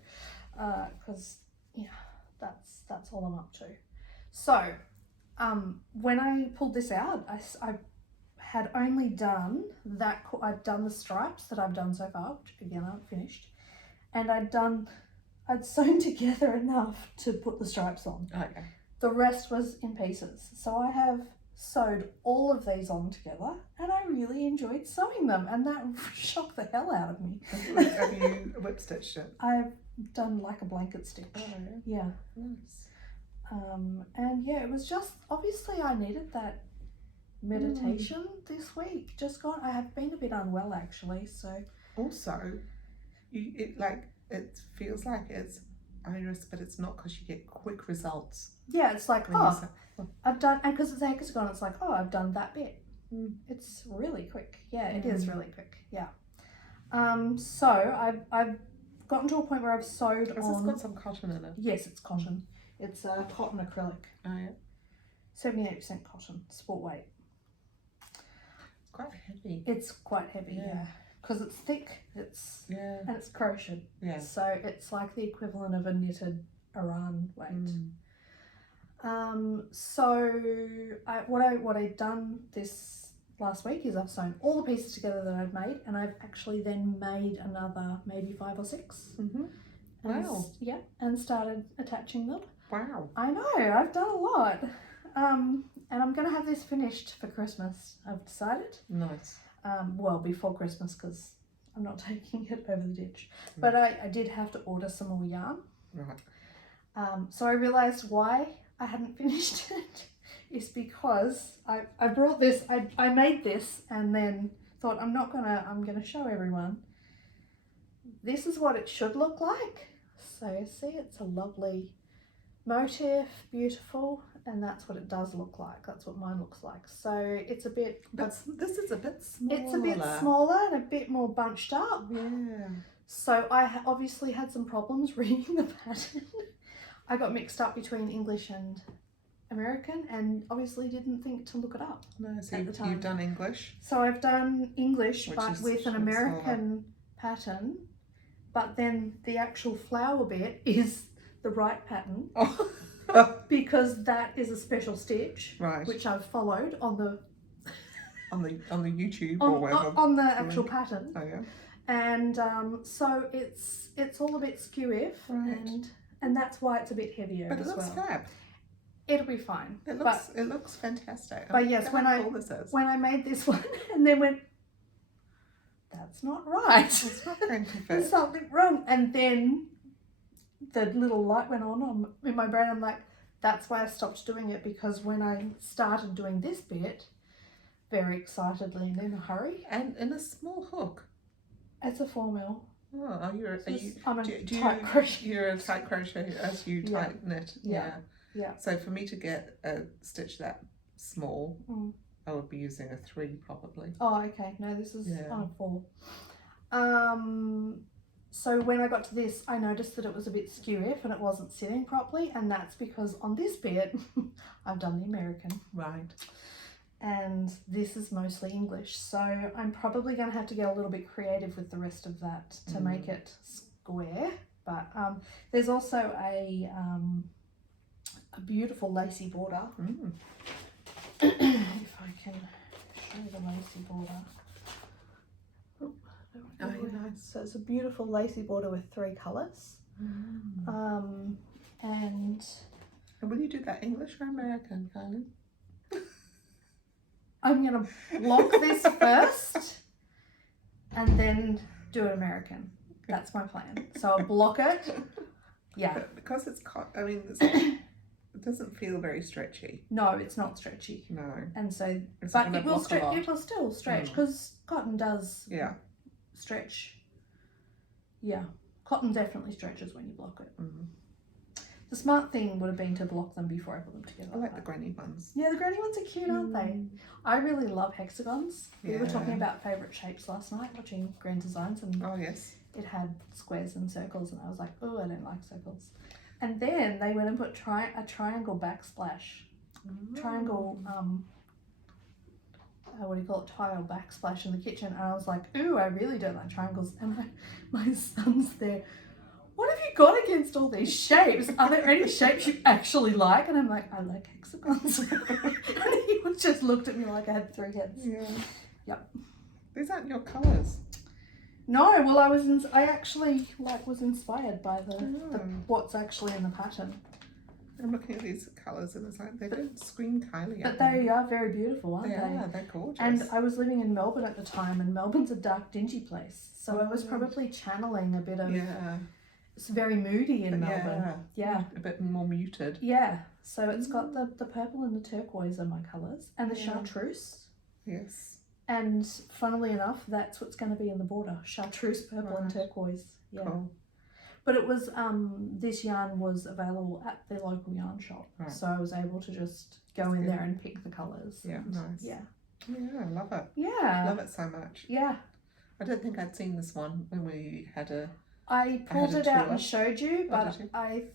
because yeah, that's all I'm up to. So when I pulled this out, I had only done that. I'd done the stripes that I've done so far, which again I haven't finished, and I'd sewn together enough to put the stripes on. Okay. The rest was in pieces, so I have sewed all of these on together, and I really enjoyed sewing them, and that shocked the hell out of me. Have you whip stitched it? I've done like a blanket stitch. Oh, yeah. Nice. And yeah, it was just, obviously I needed that meditation this week. I have been a bit unwell actually, so. Also, it feels like it's onerous, but it's not, because you get quick results. Yeah, it's like, I've done, and because it's a hexagon, it's like, I've done that bit. It's really quick. Yeah, it is really quick. Yeah. So I've gotten to a point where I've sewed on. It's got some cotton in it. Yes, it's cotton. It's cotton acrylic. Oh yeah. 78% cotton, sport weight. It's quite heavy. It's quite heavy, yeah. Because it's thick. And it's crocheted. Yeah. So it's like the equivalent of a knitted Aran weight. So what I've done this last week is I've sewn all the pieces together that I've made, and I've actually then made another maybe 5 or 6. Wow. Yeah, and started attaching them. Wow. I know, I've done a lot. And I'm going to have this finished for Christmas, I've decided. Nice. Well, before Christmas, because I'm not taking it over the ditch. But I did have to order some more yarn. Right. So I realised why I hadn't finished it is because I brought this, I made this and then thought I'm gonna show everyone. This is what it should look like. So see, it's a lovely motif, beautiful, and that's what it does look like. That's what mine looks like. So it's a bit, this is a bit smaller. It's a bit smaller and a bit more bunched up. Yeah. So I obviously had some problems reading the pattern. I got mixed up between English and American, and obviously didn't think to look it up. No, so you've done English. So I've done English, but with an American pattern, but then the actual flower bit is the right pattern. Because that is a special stitch, right, which I've followed on the YouTube or whatever. On the actual pattern. Oh yeah. And so it's all a bit skew-if, right. and that's why it's a bit heavier. But it looks fab. It'll be fine. It looks fantastic. But yes, when I made this one and then went, that's not right. It's not going to fit. There's something wrong. And then the little light went on in my brain. I'm like, that's why I stopped doing it, because when I started doing this bit, very excitedly and in a hurry. And in a small hook. It's a 4mm. Oh, I'm a tight crochet. You're a tight crochet as you tight knit. Yeah. So for me to get a stitch that small, I would be using a 3 probably. Oh, okay. No, this is on a 4. So when I got to this, I noticed that it was a bit skew-if and it wasn't sitting properly, and that's because on this bit, I've done the American. Right. and this is mostly English. So I'm probably going to have to get a little bit creative with the rest of that to make it square. But there's also a beautiful lacy border. If I can show the lacy border. Oh, nice. So it's a beautiful lacy border with 3 colours. And will you do that English or American, Kylie? I'm going to block this first and then do it American. That's my plan. So I'll block it. Yeah. But because it's it doesn't feel very stretchy. No, it's not stretchy. No. And so, It's but gonna it will block a lot. It will still stretch because cotton does stretch. Yeah, cotton definitely stretches when you block it. The smart thing would have been to block them before I put them together. I like the granny ones. Yeah, the granny ones are cute, aren't they? I really love hexagons. We were talking about favourite shapes last night, watching Grand Designs, and oh yes, it had squares and circles, and I was like, oh, I don't like circles. And then they went and put a triangle backsplash. Triangle, what do you call it, tile backsplash in the kitchen. And I was like, ooh, I really don't like triangles. And my son's there, what have you got against all these shapes? Are there any shapes you actually like? And I'm like, I like hexagons. And he just looked at me like I had 3 heads. Yeah. Yep. These aren't your colours. No, well, I actually was inspired by the what's actually in the pattern. I'm looking at these colours and it's like they don't scream Kylie. But they are very beautiful, aren't they? Yeah, they're gorgeous. And I was living in Melbourne at the time, and Melbourne's a dark, dingy place, so I was probably channeling a bit of. Yeah. It's very moody in Melbourne. Yeah. A bit more muted. Yeah. So it's got the purple and the turquoise are my colours, and the chartreuse. Yes. And funnily enough, that's what's going to be in the border: chartreuse, purple, and turquoise. Yeah. Cool. But it was this yarn was available at the local yarn shop, so I was able to just go in there and pick the colours. Yeah, nice. Yeah. Yeah, I love it. Yeah. Love it so much. Yeah. I don't think I'd seen this one when we had a. I pulled it out and showed you, but It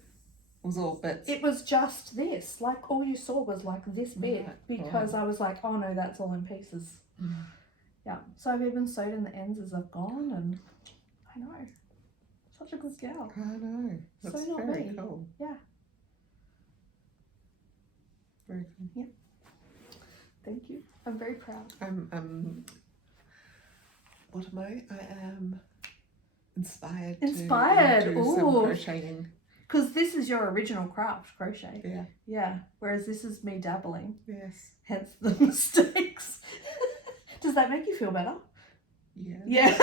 was all bits. It was just this. Like all you saw was like this big because I was like, oh no, that's all in pieces. Yeah. So I've even sewed in the ends as I've gone, and I know. Such a good gal. I know. That's so not very me. cool. Yeah. Very cool. Yeah. Thank you. I'm very proud. What am I? I am inspired. Inspired. To do some crocheting. Because this is your original craft, crochet. Yeah. Yeah. Whereas this is me dabbling. Yes. Hence the mistakes. Does that make you feel better? Yeah. Yeah.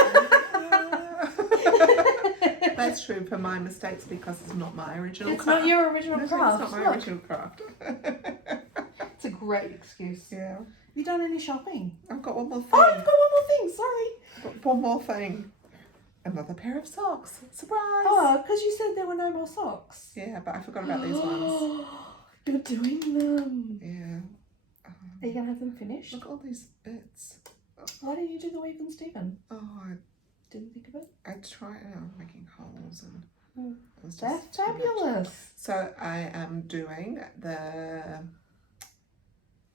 That's true for my mistakes because it's not my original It's craft. not your original craft. It's not my original craft. It's a great excuse. Yeah. Have you done any shopping? I've got one more thing. Oh, I've got one more thing. Sorry. I've got one more thing. Another pair of socks. Surprise. Oh, because you said there were no more socks. Yeah, but I forgot about these ones. You're doing them. Yeah. Are you going to have them finished? Look at all these bits. Why didn't you do the weave and Stephen? Oh, Didn't think of it. I tried making holes and it was That's just too much. fabulous. So I am doing the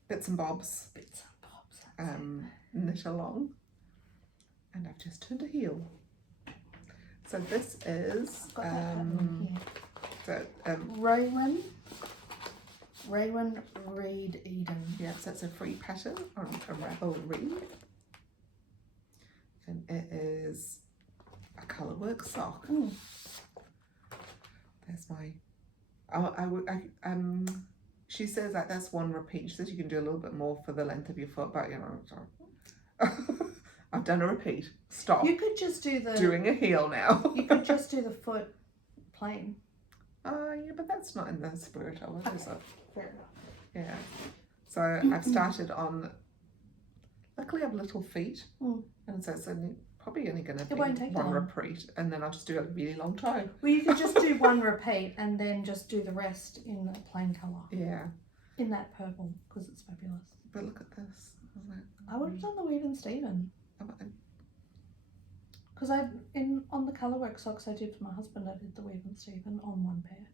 bits and bobs Bits and bobs. knit along, and I've just turned a heel. So this is I've got that pattern here. so Raywin Reed Eden. yeah, so it's a free pattern on a Ravel Reed, and it is a colourwork sock. There's my. She says that that's one repeat. She says you can do a little bit more for the length of your foot, but you know, I've done a repeat. Stop. You could just do the doing a heel now. You could just do the foot plain. Yeah, but that's not in the spirit of it, is it? Fair enough. Yeah. So I've started on. Luckily, I have little feet, and so it's probably only going to be won't take one long. repeat, and then I'll just do a really long toe. Well, you could just do one repeat and then just do the rest in a plain colour. Yeah. In that purple, because it's fabulous. But look at this. I would have done the weave and Stephen. I- Because on the colourwork socks I did for my husband, I did the weave and Stephen on one pair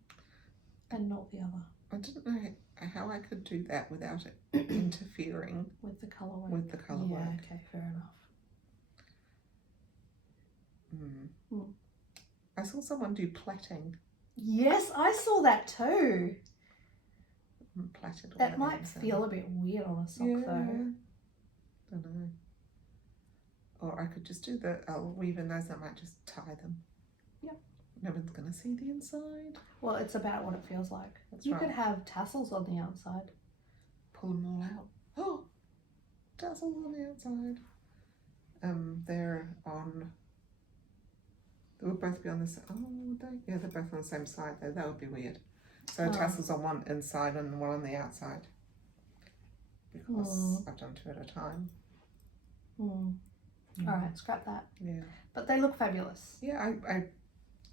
and not the other. I didn't know how I could do that without it interfering with the colour work. with the colour Yeah, work. okay, fair enough. I saw someone do plaiting. Yes, I saw that too. Plaited all That might feel a bit weird on a sock though. Don't know. Or I could just do I'll weave in those and I might just tie them. Yep. No one's going to see the inside. Well, it's about what it feels like. That's you right. could have tassels on the outside. Pull them all out. Oh, tassels on the outside. They're they would both be on this. Oh, yeah, they're both on the same side though. That would be weird. So tassels on one inside and one on the outside. Because I've done 2 at a time. Alright, scrap that. Yeah. But they look fabulous. Yeah,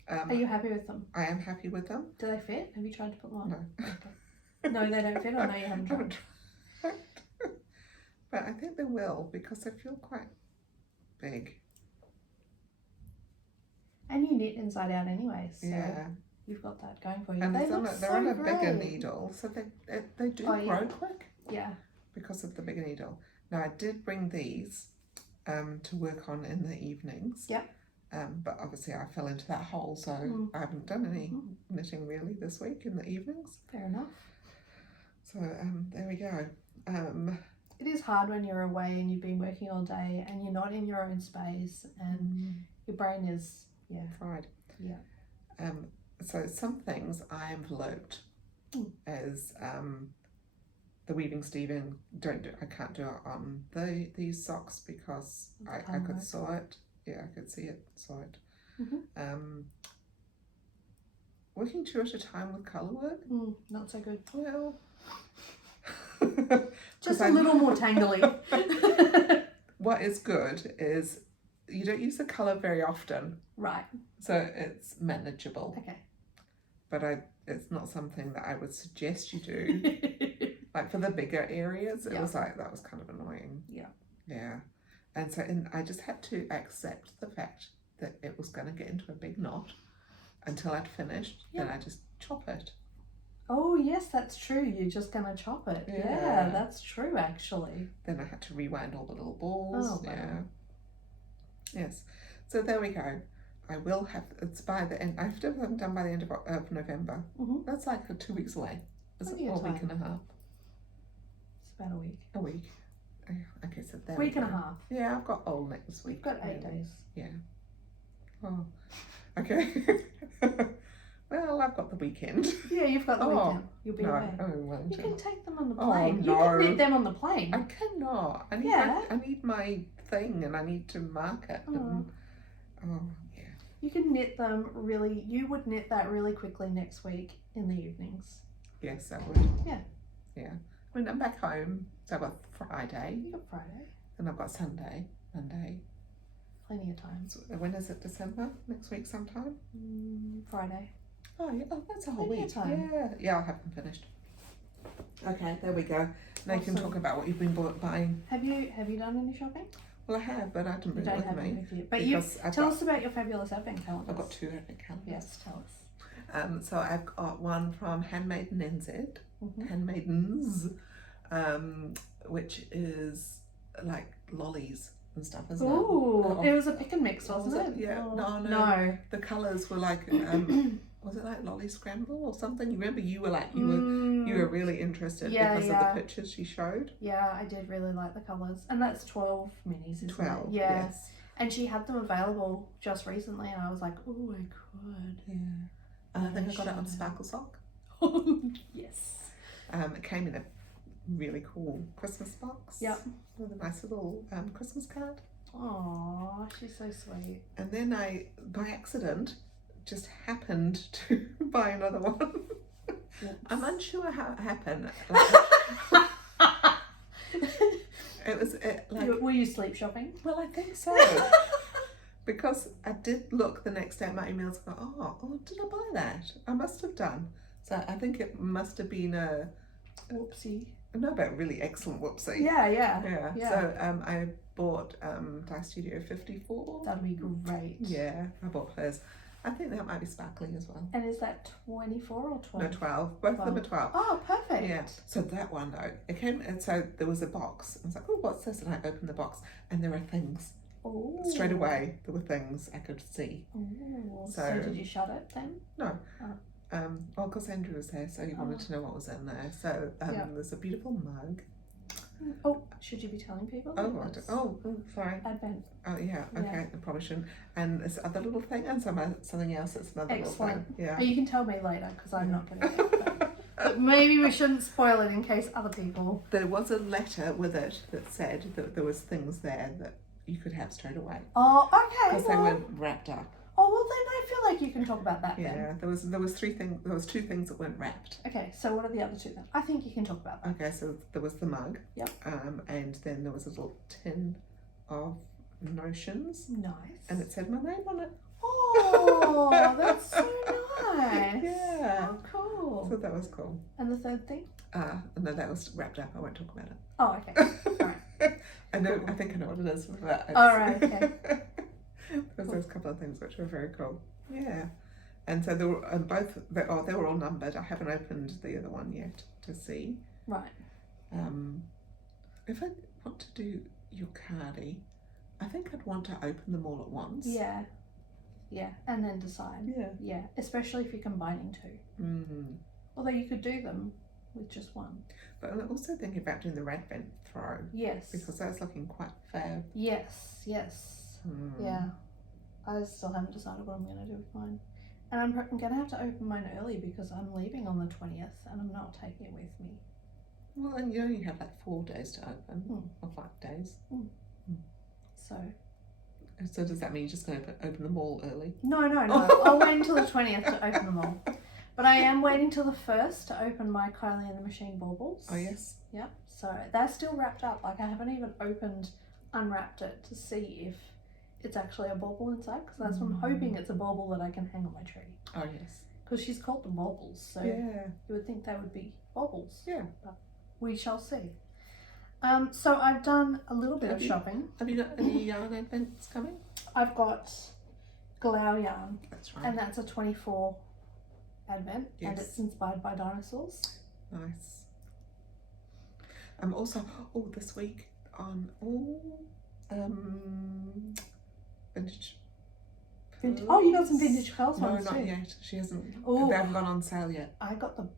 Are you happy with them? I am happy with them. Do they fit? Have you tried to put them on? No. Okay. No, they don't fit. I know you haven't tried. But I think they will because they feel quite big. And you knit inside out anyway, so yeah. You've got that going for you. And they're on a great. bigger needle, so they do grow quick. Yeah. Because of the bigger needle. Now I did bring these to work on in the evenings. Yep. But obviously I fell into that hole, so I haven't done any knitting really this week in the evenings. Fair enough. So there we go. It is hard when you're away and you've been working all day and you're not in your own space and your brain is fried. Yeah. So some things I enveloped as the weaving Steving I can't do it on these socks because I could sew it. Yeah, I could see it, sew it. Working 2 at a time with colour work? Not so good. Well, just a little more tangly. What is good is you don't use the colour very often. Right. So it's manageable. Okay. But it's not something that I would suggest you do. Like for the bigger areas, it was like, that was kind of annoying. Yeah. Yeah. And so I just had to accept the fact that it was going to get into a big knot until I'd finished. Then I just chop it. Oh, yes, that's true. You're just going to chop it. Yeah, that's true, actually. Then I had to rewind all the little balls. Oh, wow. Yeah. Yes. So there we go. I will have, it's by the end, I have to have them done by the end of November. That's like 2 weeks away. It's a week and a half. It's about a week. A week. Okay, so there Week and a half. Yeah, I've got all next week. You've got 8 days. Yeah. Oh, okay. Well, I've got the weekend. Yeah, you've got the weekend. You'll be away. Well, you can take them on the plane. Oh, no. You can knit them on the plane. I cannot. I need my thing and I need to mark it. And, yeah. You can knit them really, you would knit that really quickly next week in the evenings. Yes, I would. Yeah. Yeah. When I'm back home, so I've got Friday. You got Friday. Then I've got Sunday, Monday. Plenty of time. So when is it? December? Next week sometime? Friday. Oh, yeah. Oh, that's a whole Plenty week. of time. Yeah, I'll have them finished. Okay, there we go. Now you can talk about what you've been buying. Have you done any shopping? Well, I have, but I didn't bring it with me. With you. But tell us about your fabulous advent calendars. I've got 2 advent calendars. Yes, tell us. So I've got one from Handmaiden NZ, Handmaidens, which is like lollies and stuff, isn't it? Ooh, it was a pick and mix, wasn't it? Yeah, oh, no. The colours were like, was it like lolly scramble or something? You remember you were really interested because of the pictures she showed. Yeah, I did really like the colours, and that's 12 minis, isn't 12, it? Yeah. Yes. And she had them available just recently, and I was like, oh, I could. Yeah. And I think I got it on Sparkle Sock. Yes. It came in a really cool Christmas box. Yep. With a nice little Christmas card. Aww, she's so sweet. And then I, by accident, just happened to buy another one. I'm unsure how it happened. Were you sleep shopping? Well, I think so. Because I did look the next day at my emails and go, oh, did I buy that? I must have done. So I think it must have been a whoopsie. No, but really excellent whoopsie. Yeah. So I bought Dye Studio 54. That'd be great. Yeah, I bought hers. I think that might be sparkly as well. And is that 24 or 12? No, 12. Both of them are 12. Oh, perfect. Yeah. So that one though, it came, and so there was a box. I was like, oh, what's this? And I opened the box, and there are things. Ooh. Straight away, there were things I could see. Ooh. So did you shut it then? No. Oh. Well, because Andrew was there, so he wanted to know what was in there. So there's a beautiful mug. Oh, should you be telling people? Oh, sorry. Advent. Oh, yeah, okay, I probably shouldn't. And this other little thing, and something else that's another little thing. Yeah. You can tell me later, because I'm not going to. But maybe we shouldn't spoil it in case other people. There was a letter with it that said that there was things there that you could have straight away. Oh, okay. Because they weren't wrapped up. Oh, well then I feel like you can talk about that then. Yeah, there was two things that weren't wrapped. Okay, so what are the other two then? I think you can talk about that. Okay, so there was the mug. Yep. And then there was a little tin of notions. Nice. And it said my name on it. Oh, that's so nice. Yeah. Oh, cool. So that was cool. And the third thing? No, that was wrapped up. I won't talk about it. Oh, okay. All right. I know. Cool. I think I know what it is. But all right. Okay. There's a couple of things which were very cool. Yeah. And so they were they were all numbered. I haven't opened the other one yet to see. Right. If I want to do your cardie, I think I'd want to open them all at once. Yeah. Yeah, and then decide. Yeah. Yeah, especially if you're combining two. Mm-hmm. Although you could do them with just one. But I'm also thinking about doing the red vent throw. Yes. Because that's looking quite fab. Yes. Yeah. I still haven't decided what I'm going to do with mine. And I'm going to have to open mine early because I'm leaving on the 20th and I'm not taking it with me. Well, and you only have like 4 days to open, or 5 days. So does that mean you're just going to open them all early? No. I'll wait until the 20th to open them all. But I am waiting till the 1st to open my Kylie and the Machine baubles. Oh, yes? Yep. So they're still wrapped up. Like I haven't even unwrapped it to see if it's actually a bauble inside. Because I'm hoping it's a bauble that I can hang on my tree. Oh, yes. Because she's called them baubles. So you would think they would be baubles. Yeah. But we shall see. So I've done a little bit of shopping. Have you got any yarn advents coming? I've got Glow yarn. That's right. And that's a 24 advent. Yes. And it's inspired by dinosaurs. Nice. Also, this week on vintage. Oh, you got some vintage pearls ones No, too. not yet. She hasn't. Ooh. They haven't gone on sale yet. I got the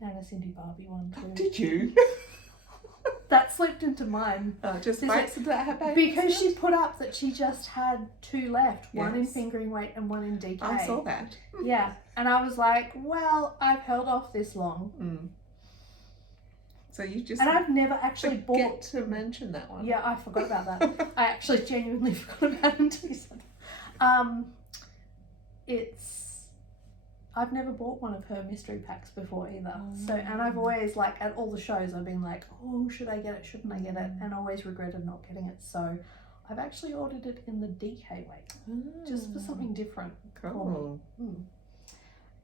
Nana Cindy Barbie one too. Did you? That slipped into mine. Just by accident, because she put up that she just had 2 left, one in Yes. fingering weight and one in DK. I saw that. Yeah, and I was like, well, I've held off this long. So you just and I've never actually bought to mention that one. Yeah, I forgot about that. I actually genuinely forgot about it until you said I've never bought one of her mystery packs before either. So, and I've always, like, at all the shows, I've been like, oh, should I get it? Shouldn't I get it? And always regretted not getting it. So I've actually ordered it in the DK weight, just for something different. Cool.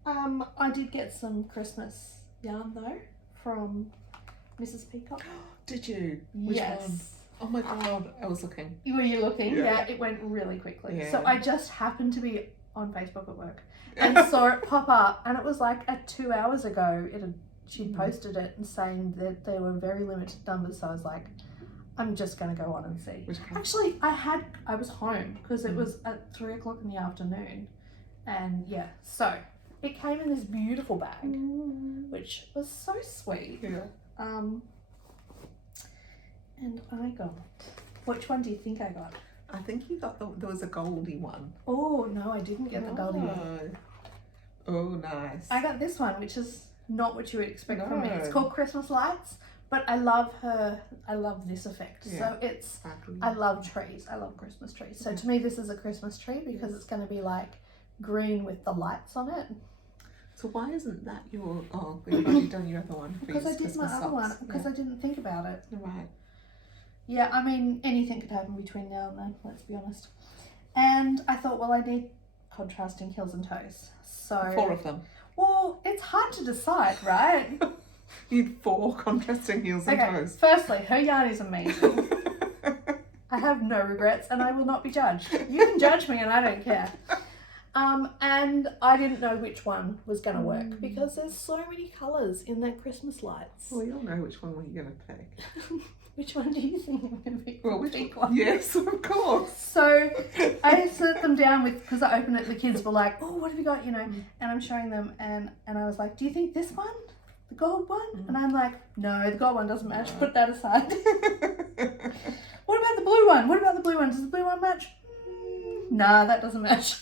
I did get some Christmas yarn though from Mrs. Peacock. Did you? Which yes. one? Oh my god, I was looking. Were you looking? Yeah. It went really quickly. Yeah. So I just happened to be on Facebook at work and saw it pop up, and it was like 2 hours ago. She'd posted it and saying that there were very limited numbers. So I was like, I'm just going to go on and see. Actually, I was home because it was at 3 o'clock in the afternoon, and yeah, so it came in this beautiful bag, which was so sweet. Yeah. And I got, which one do you think I got? I think you got there was a goldy one. Oh no, I didn't get the goldy one. Oh, nice. I got this one, which is not what you would expect from me. It's called Christmas Lights, but I love this effect. Yeah. So I love trees. I love Christmas trees. So to me, this is a Christmas tree because it's going to be like green with the lights on it. So why isn't that your? Oh, you've already done your other one. Because I did my other one because I didn't think about it. Right. Yeah, I mean, anything could happen between now and then, let's be honest. And I thought, well, I need contrasting heels and toes. So 4 of them. Well, it's hard to decide, right? You need 4 contrasting heels and toes. Firstly, her yarn is amazing. I have no regrets and I will not be judged. You can judge me and I don't care. And I didn't know which one was going to work because there's so many colours in their Christmas lights. Well, you'll know which one we're going to pick. Which one do you think I'm going to pick? Well, which one? Yes, of course. So I set them down because I opened it, the kids were like, oh, what have you got, you know? And I'm showing them and I was like, do you think this one? The gold one? And I'm like, no, the gold one doesn't match. Put that aside. What about the blue one? What about the blue one? Does the blue one match? Nah, that doesn't match.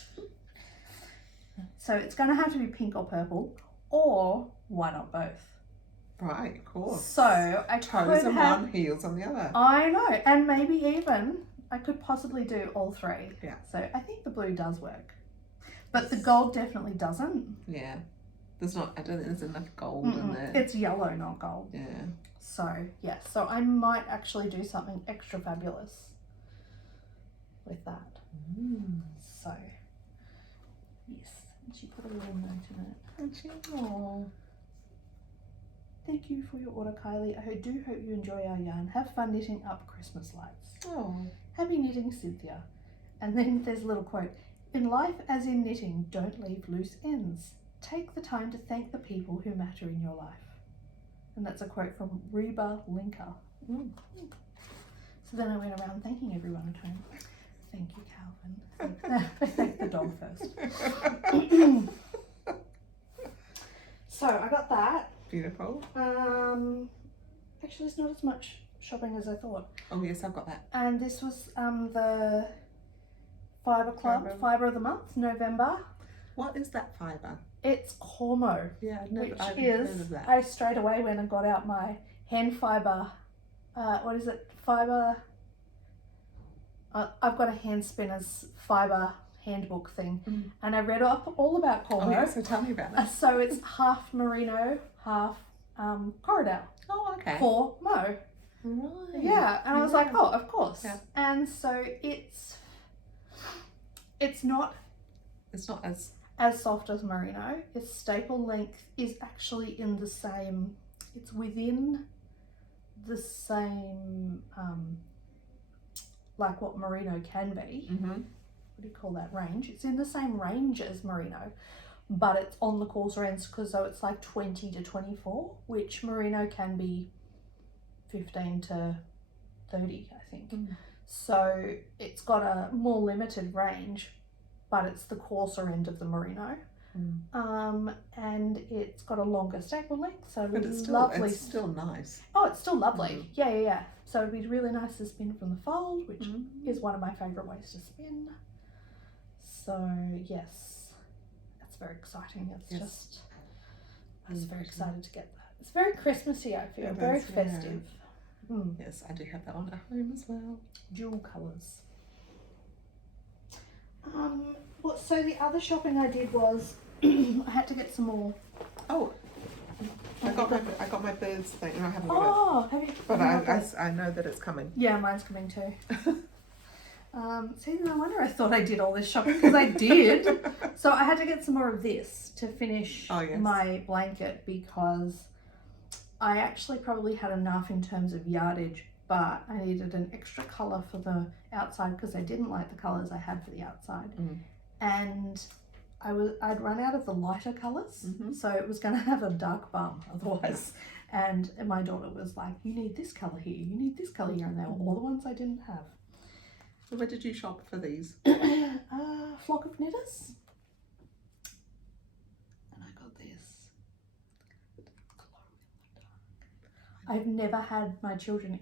So it's going to have to be pink or purple, or why not both? Right, of course. So I toes could on have, one, heels on the other. I know, and maybe even I could possibly do all three. Yeah. So I think the blue does work, but the gold definitely doesn't. Yeah. There's not. I don't think there's enough gold in there. It's yellow, not gold. Yeah. So yes, so I might actually do something extra fabulous with that. So yes, and she put a little note in it. Oh. Thank you for your order, Kylie. I do hope you enjoy our yarn. Have fun knitting up Christmas lights. Oh. Happy knitting, Cynthia. And then there's a little quote. In life, as in knitting, don't leave loose ends. Take the time to thank the people who matter in your life. And that's a quote from Reba Linker. So then I went around thanking everyone at home. Thank you, Calvin. I thanked the dog first. So I got that. Beautiful. Actually, it's not as much shopping as I thought. Oh yes, I've got that. And this was the Fibre Club Fibre of the Month, November. What is that fibre? It's Cormo. Yeah, I've heard of that. I straight away went and got out my hand fibre. What is it? Fibre. I've got a hand spinner's fibre handbook thing, and I read up all about Cormo. Oh, yeah, so tell me about it. So it's half merino, half Corridale. Oh, okay. Cormo. Right. Yeah, and I was like, oh, of course. Yeah. And so it's not as soft as merino. Its staple length is actually in the same. It's within the same, like what merino can be. What do you call that range? It's in the same range as merino, but it's on the coarser ends because so it's like 20 to 24, which merino can be 15 to 30, I think. So it's got a more limited range, but it's the coarser end of the merino. And it's got a longer staple length, so but it's lovely. It's still nice. Oh, it's still lovely. Yeah. So it'd be really nice to spin from the fold, which is one of my favourite ways to spin. So yes, that's very exciting. I was very excited to get that. It's very Christmassy, I feel, very festive. Yes, I do have that one at home as well. Dual colours. So the other shopping I did was I had to get some more. Oh, I got my birds thing, and I haven't got it. Oh, have you? But I know that it's coming. Yeah, mine's coming too. See, no wonder I thought I did all this shopping because I did. So I had to get some more of this to finish my blanket because I actually probably had enough in terms of yardage, but I needed an extra colour for the outside because I didn't like the colours I had for the outside. And I'd run out of the lighter colours, so it was going to have a dark bum otherwise. And my daughter was like, you need this colour here, you need this colour here, and they were all the ones I didn't have. So where did you shop for these? Flock of Knitters. And I got this. I've never had my children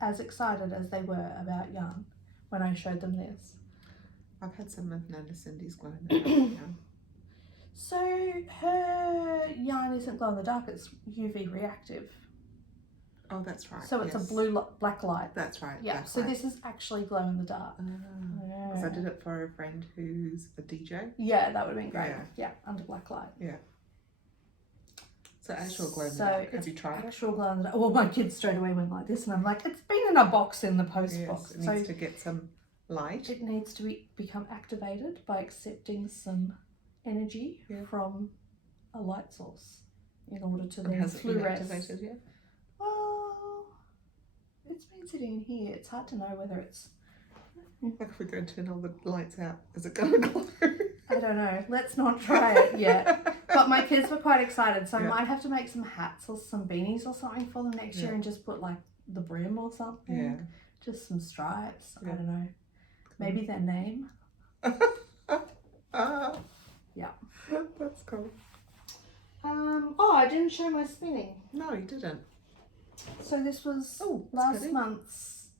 as excited as they were about yarn when I showed them this. I've had some of Nana Cindy's glow in the dark yarn. So her yarn isn't glow in the dark, it's UV reactive. Oh, that's right. So it's a black light. That's right. Yeah. So this is actually glow in the dark. Because I did it for a friend who's a DJ. Yeah, that would have been great. Yeah, under black light. Yeah. So actual glow in the dark. Have you tried it? Actual glow in the dark. Well, my kids straight away went like this, and I'm like, it's been in a box in the post box. It needs to get some light. It needs to become activated by accepting some energy from a light source in order to then has it been activated yet? Well, it's been sitting in here. It's hard to know whether it's... Like if we're going to turn all the lights out, is it going to glow? I don't know. Let's not try it yet. But my kids were quite excited, so I Yeah. might have to make some hats or some beanies or something for them next year and just put like the brim or something. Yeah. Just some stripes. I Yeah. don't know. Maybe their name. Yeah. That's cool. Oh, I didn't show my spinning. No, you didn't. So this was last month's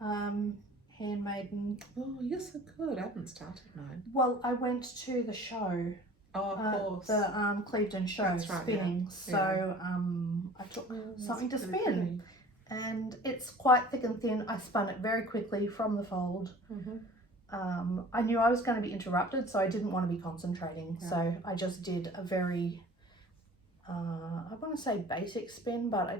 handmaiden. Oh, you're so good. I haven't started mine. Well, I went to the show. Oh, of course. The Clevedon show, That's right, spinning. yeah. So I took something to really spin. pretty. And it's quite thick and thin. I spun it very quickly from the fold. I knew I was going to be interrupted, so I didn't want to be concentrating. Yeah. So I just did a very, I want to say basic spin, but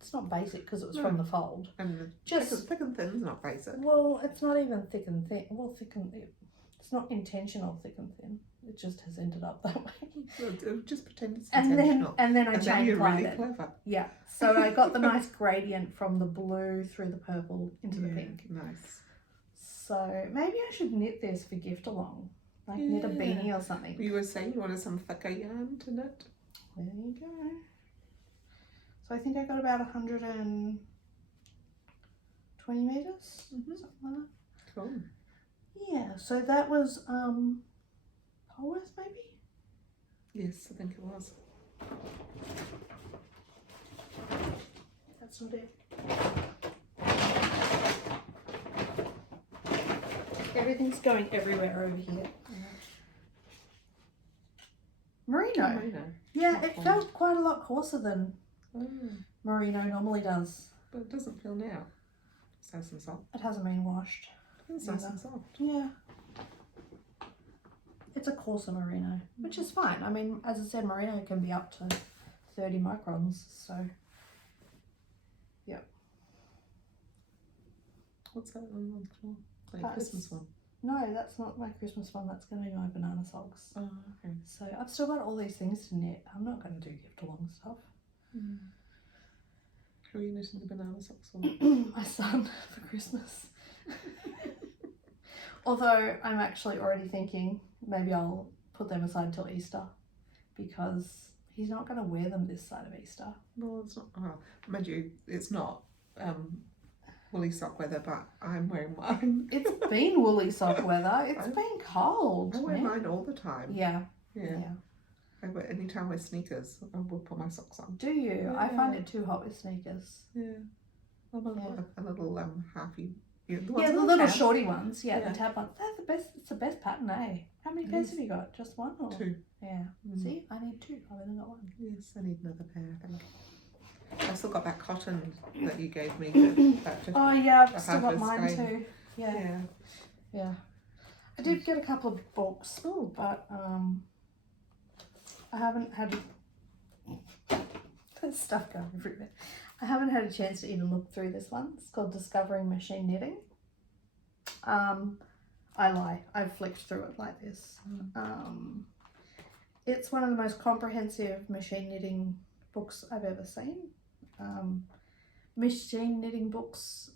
it's not basic because it was from the fold. And Just thick and thin's not basic. Well, it's not even thick and thin. Well, it's not intentional thick and thin. It just has ended up that way. Just pretend it's And intentional. then I chain you're plied really it. clever. Yeah. So I got the nice gradient from the blue through the purple into the pink. Nice. So maybe I should knit this for gift along. Like knit a beanie or something. You were saying you wanted some thicker yarn to knit. There you go. So I think I got about 120 meters, something like that. Cool. Yeah, so that was Polworth maybe? Yes, I think it was. That's not it. Everything's going everywhere over here. Merino. Yeah, it felt quite a lot coarser than Merino normally does. But it doesn't feel now. It's nice and soft. It hasn't been washed. It's nice and soft. Yeah. It's a coarser merino, which is fine. I mean, as I said, merino can be up to 30 microns, so yeah. What's that on the floor? Like Christmas one? No, that's not my Christmas one. That's going to be my banana socks. Oh, okay. So I've still got all these things to knit. I'm not going to do gift along stuff. Who are you knitting the banana socks on? My son for Christmas. Although I'm actually already thinking maybe I'll put them aside till Easter because he's not going to wear them this side of Easter. Well, it's not. Oh, mind you, it's not woolly sock weather, but I'm wearing mine. It's been woolly sock weather. It's been cold. I wear mine all the time. Yeah. Anytime I wear sneakers, I will put my socks on. Do you? Yeah. I find it too hot with sneakers. Yeah. A little halfy. Yeah, the little tab. shorty ones. Yeah, the tab ones. They're the best. It's the best pattern, eh? How many pairs have you got? Just one or? 2. Yeah. See, I need 2. I've only got 1. Yes, I need another pair, I think. I've still got that cotton that you gave me. Oh yeah, I've still half got a mine skein. too. Yeah. I did get a couple of books, but I haven't had there's stuff going everywhere. I haven't had a chance to even look through this one. It's called Discovering Machine Knitting. I lie. I've flicked through it like this. It's one of the most comprehensive machine knitting books I've ever seen. Machine knitting books,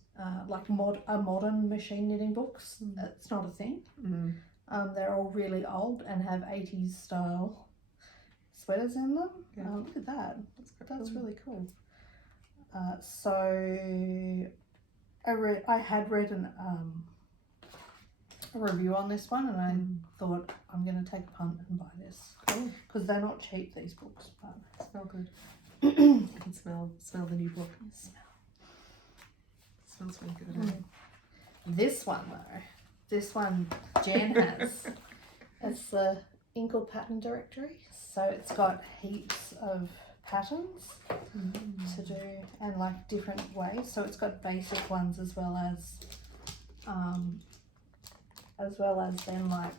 like modern machine knitting books, it's not a thing. They're all really old and have 80s style sweaters in them. Look at that. That's really cool. So I had read a review on this one, and I thought I'm going to take a punt and buy this because they're not cheap, these books, but smell good. You can smell the new book. Smells really good. This one Jan has. It's the Inkle Pattern Directory, so it's got heaps of patterns to do and like different ways. So it's got basic ones as well as then like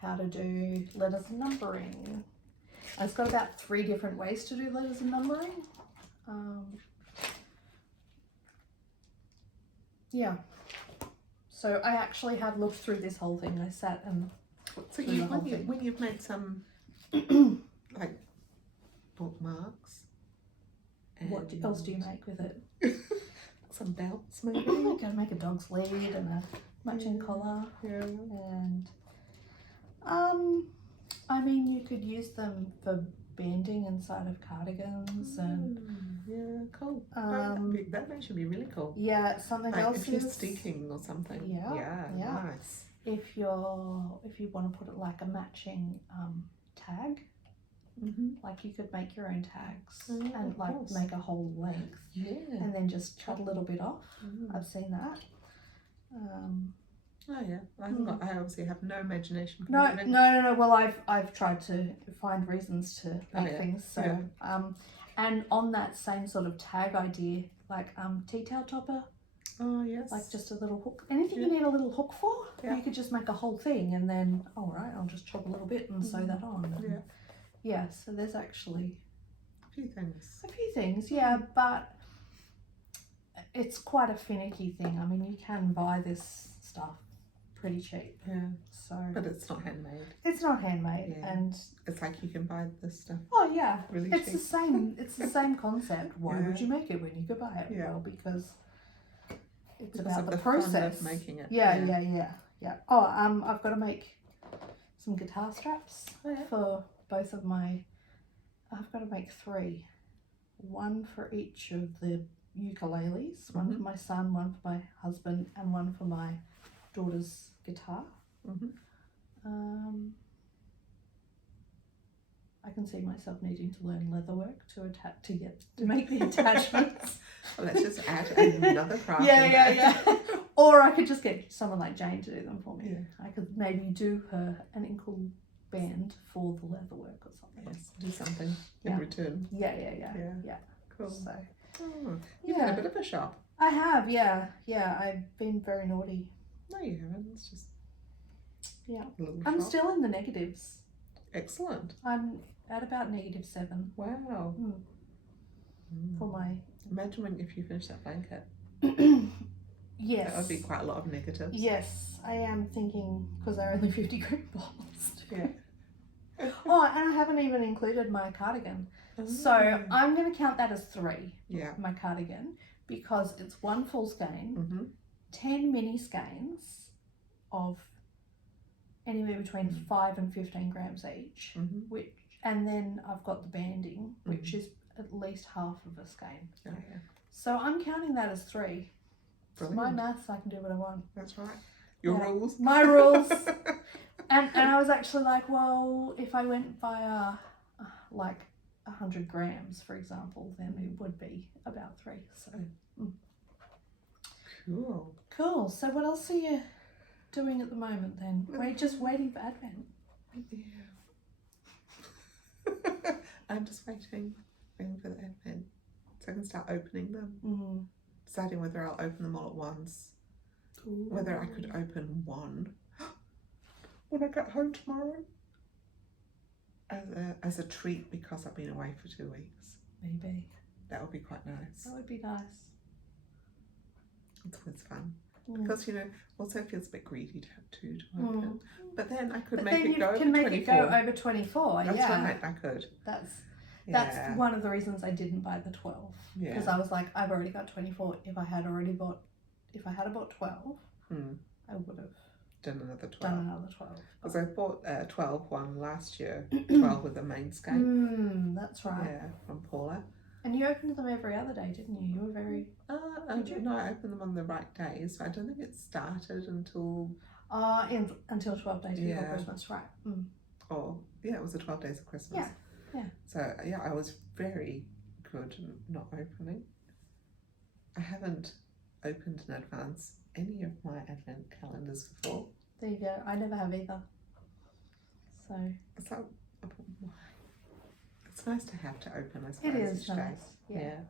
how to do letters and numbering. And it's got about 3 different ways to do letters and numbering. Yeah. So I actually have looked through this whole thing. I sat and So when you've made some like bookmarks, what else do you make with it? some belts maybe. You can make a dog's lead and a matching collar. Yeah. And I mean, you could use them for banding inside of cardigans and yeah, cool. That should be really cool. yeah, something Like else if you're is sticking or something. Yeah. Nice. if you want to put it like a matching tag. Like you could make your own tags and like make a whole length and then just cut a little bit off. I've seen that. Oh yeah, I obviously have no imagination. No. Well, I've tried to find reasons to make things. So and on that same sort of tag idea, like tea towel topper. Oh yes. Like just a little hook. Anything you need a little hook for, you could just make a whole thing and then all right, I'll just chop a little bit and sew that on. And, yeah. So there's actually a few things. Yeah, but it's quite a finicky thing. I mean, you can buy this stuff pretty cheap. Yeah. So. But it's not handmade. It's not handmade, and it's like you can buy this stuff. Oh yeah, really it's cheap. the same. It's the same concept. Why would you make it when you could buy it? Yeah. Well, because it's because about of the fun process of making it. Yeah. Oh, I've got to make some guitar straps for both of my. I've got to make 3, one for each of the ukuleles. One for my son, one for my husband, and one for my daughter's guitar. I can see myself needing to learn leatherwork to make the attachments. Well, let's just add another craft. Yeah. Or I could just get someone like Jane to do them for me. Yeah. I could maybe do her an ankle band for the leatherwork or something. Yes, do something in return. Yeah. Cool. So, You've had a bit of a shop. I have, yeah. I've been very naughty. No, you haven't. It's just a little I'm shop. still in the negatives. Excellent. I'm at about -7. Wow. For my. Imagine if you finish that blanket. Yes. That would be quite a lot of negatives. Yes, I am thinking because they're only 50 grit balls. Yeah. Oh, and I haven't even included my cardigan. So I'm going to count that as 3. Yeah. My cardigan, because it's 1 full skein, 10 mini skeins of anywhere between 5 and 15 grams each, and then I've got the banding, which is at least half of a skein. Oh, yeah. So I'm counting that as 3. It's my Brilliant. maths, I can do what I want. That's right. Your rules. My rules. And I was actually like, well, if I went via like 100 grams, for example, then it would be about 3. So cool. So what else are you doing at the moment then? We're just waiting for Advent. Yeah. I'm just waiting for the Advent so I can start opening them. Deciding whether I'll open them all at once. Ooh. Whether I could open one when I get home tomorrow as a treat because I've been away for 2 weeks. Maybe. That would be quite nice. That would be nice. It's always fun. Because, also it feels a bit greedy to have 2 to open. But then I could make it go over 24. It go over 24, That's right, I could. That's one of the reasons I didn't buy the 12. Because I was like, I've already got 24. If I had bought 12, I would have done another 12. 12. Because I bought a 12 one last year, 12 with the main skein. That's right. Yeah, from Paula. And you opened them every other day, didn't you? You were very... No, I opened them on the right days. So I don't think it started until... until 12 days before Christmas, right. It was the 12 days of Christmas. Yeah. So, I was very good not opening. I haven't opened in advance any of my advent calendars before. There you go. I never have either. So it's nice to have to open, I suppose. It is each nice. day. Yeah.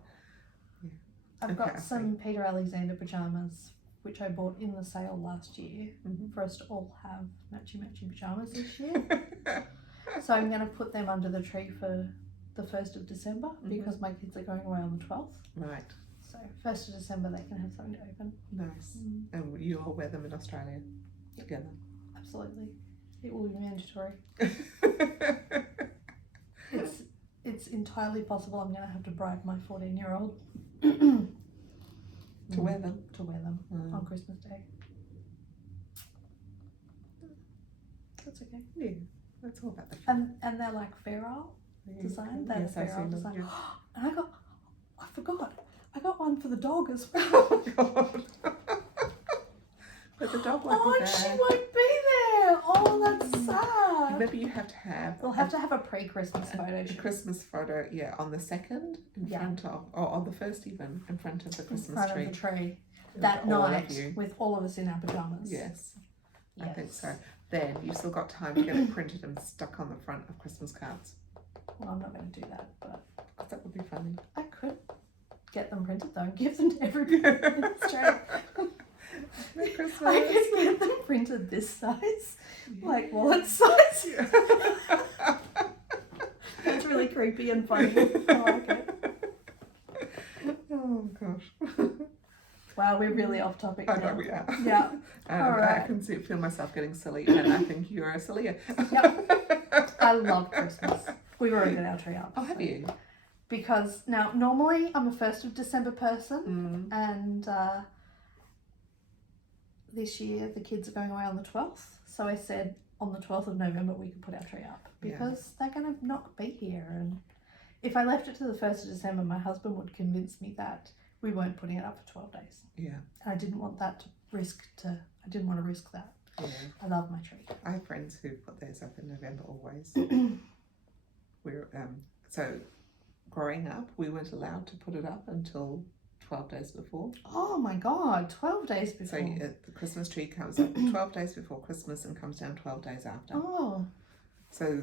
I've got some Peter Alexander pajamas, which I bought in the sale last year for us to all have matchy pajamas this year. So I'm going to put them under the tree for the 1st of December because my kids are going away on the 12th. Right. So 1st of December they can have something to open. Nice. And you all wear them in Australia together? Absolutely. It will be mandatory. It's entirely possible I'm going to have to bribe my 14-year-old. To wear them. To wear them on Christmas Day. That's okay. Yeah, that's all about the fun. And they're like feral design. They're Yes, the I've feral seen them, design. yeah. And I forgot. I got one for the dog as well. Oh God. But the dog won't be there. She won't be there. Oh, that's sad. Maybe you have to have. We'll have to have a pre-Christmas photo A shoot. Christmas photo, yeah, on the 2nd in front of, or on the 1st even, in front of the Christmas In front tree. of the tree. With That all of night you. with all of us in our pajamas. Yes, I think Yes. so. Then you've still got time to get it printed and stuck on the front of Christmas cards. Well, I'm not going to do that, but Because that would be funny. I could get them printed though and give them to everybody. It's true. Merry Christmas. I could get them printed this size, like wallet size. Yeah. That's really creepy and funny. I like it. Oh gosh. Wow, we're really off topic I now. know we are. Yeah. All I right. can feel myself getting silly, and I think you're a sillier. Yep. I love Christmas. We've already got our tree up. Oh, have you? Because now, normally I'm a 1st of December person, and this year the kids are going away on the 12th. So I said on the 12th of November we could put our tree up because they're going to not be here. And if I left it to the 1st of December, my husband would convince me that we weren't putting it up for 12 days. Yeah. And I didn't want that to I didn't want to risk that. Yeah. I love my tree. I have friends who put theirs up in November always. We're so growing up, we weren't allowed to put it up until 12 days before. Oh my God, 12 days before. So the Christmas tree comes up 12 days before Christmas and comes down 12 days after. Oh. So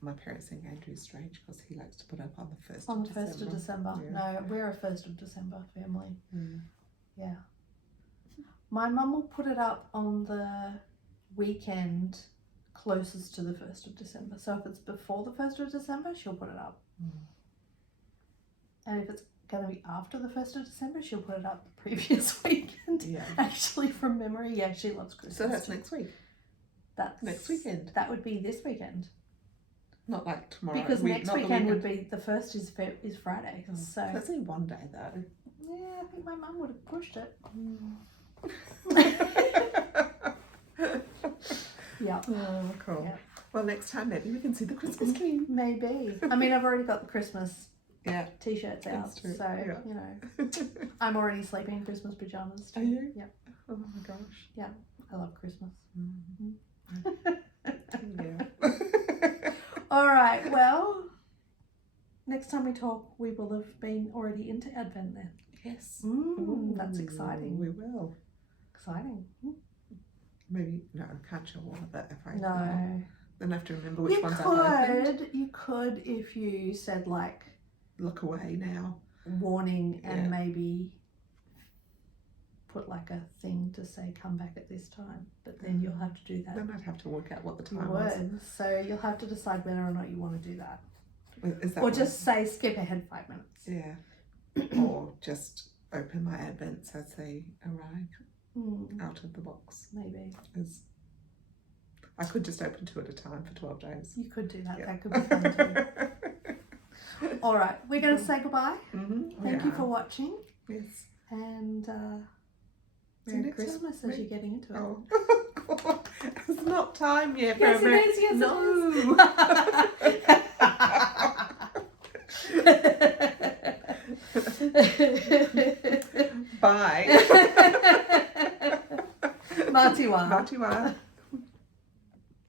my parents think Andrew's strange because he likes to put up on the 1st On of the December. 1st of December. Yeah. No, we're a 1st of December family. Mm. Yeah. My mum will put it up on the weekend closest to the 1st of December. So if it's before the 1st of December, she'll put it up. And if it's going to be after the 1st of December, she'll put it up the previous weekend. Yeah. Actually, from memory, yeah, she loves Christmas. So that's next week. That's next weekend. That would be this weekend. Not like tomorrow. Because next not the weekend would be the 1st is Friday. Oh, So that's only one day though. yeah, I think my mum would have pushed it. Yeah. Oh, cool. Yeah. Well, next time maybe we can see the Christmas tree. Maybe. I mean, I've already got the Christmas Yeah. t-shirts out, That's true. so Yeah. you know, I'm already sleeping in Christmas pajamas too. Are you? Yep. Oh my gosh. I love Christmas. Yeah. All right. Well, next time we talk, we will have been already into Advent then. Yes. That's exciting. We will. Exciting. Maybe no, I can't show all of that if I No. Then I have to remember which You ones I've opened. could if you said like Look away now. warning and Yeah. maybe put like a thing to say come back at this time, but then you'll have to do that. Then I'd have to work out what the You time was. would. So you'll have to decide whether or not you want to do that. Is that Or what- just say skip ahead 5 minutes. yeah. Or just open my advents as they arrive out of the box. Maybe. Is I could just open 2 at a time for 12 days. You could do that. Yeah. That could be fun too. All right. We're going to say goodbye. Thank you for watching. Yes. And See you Merry next time. Christmas as you're getting into it. Oh, God. It's not time yet. Yes, for it is. Yes, no. it is. Bye. Matiwa. Matiwa.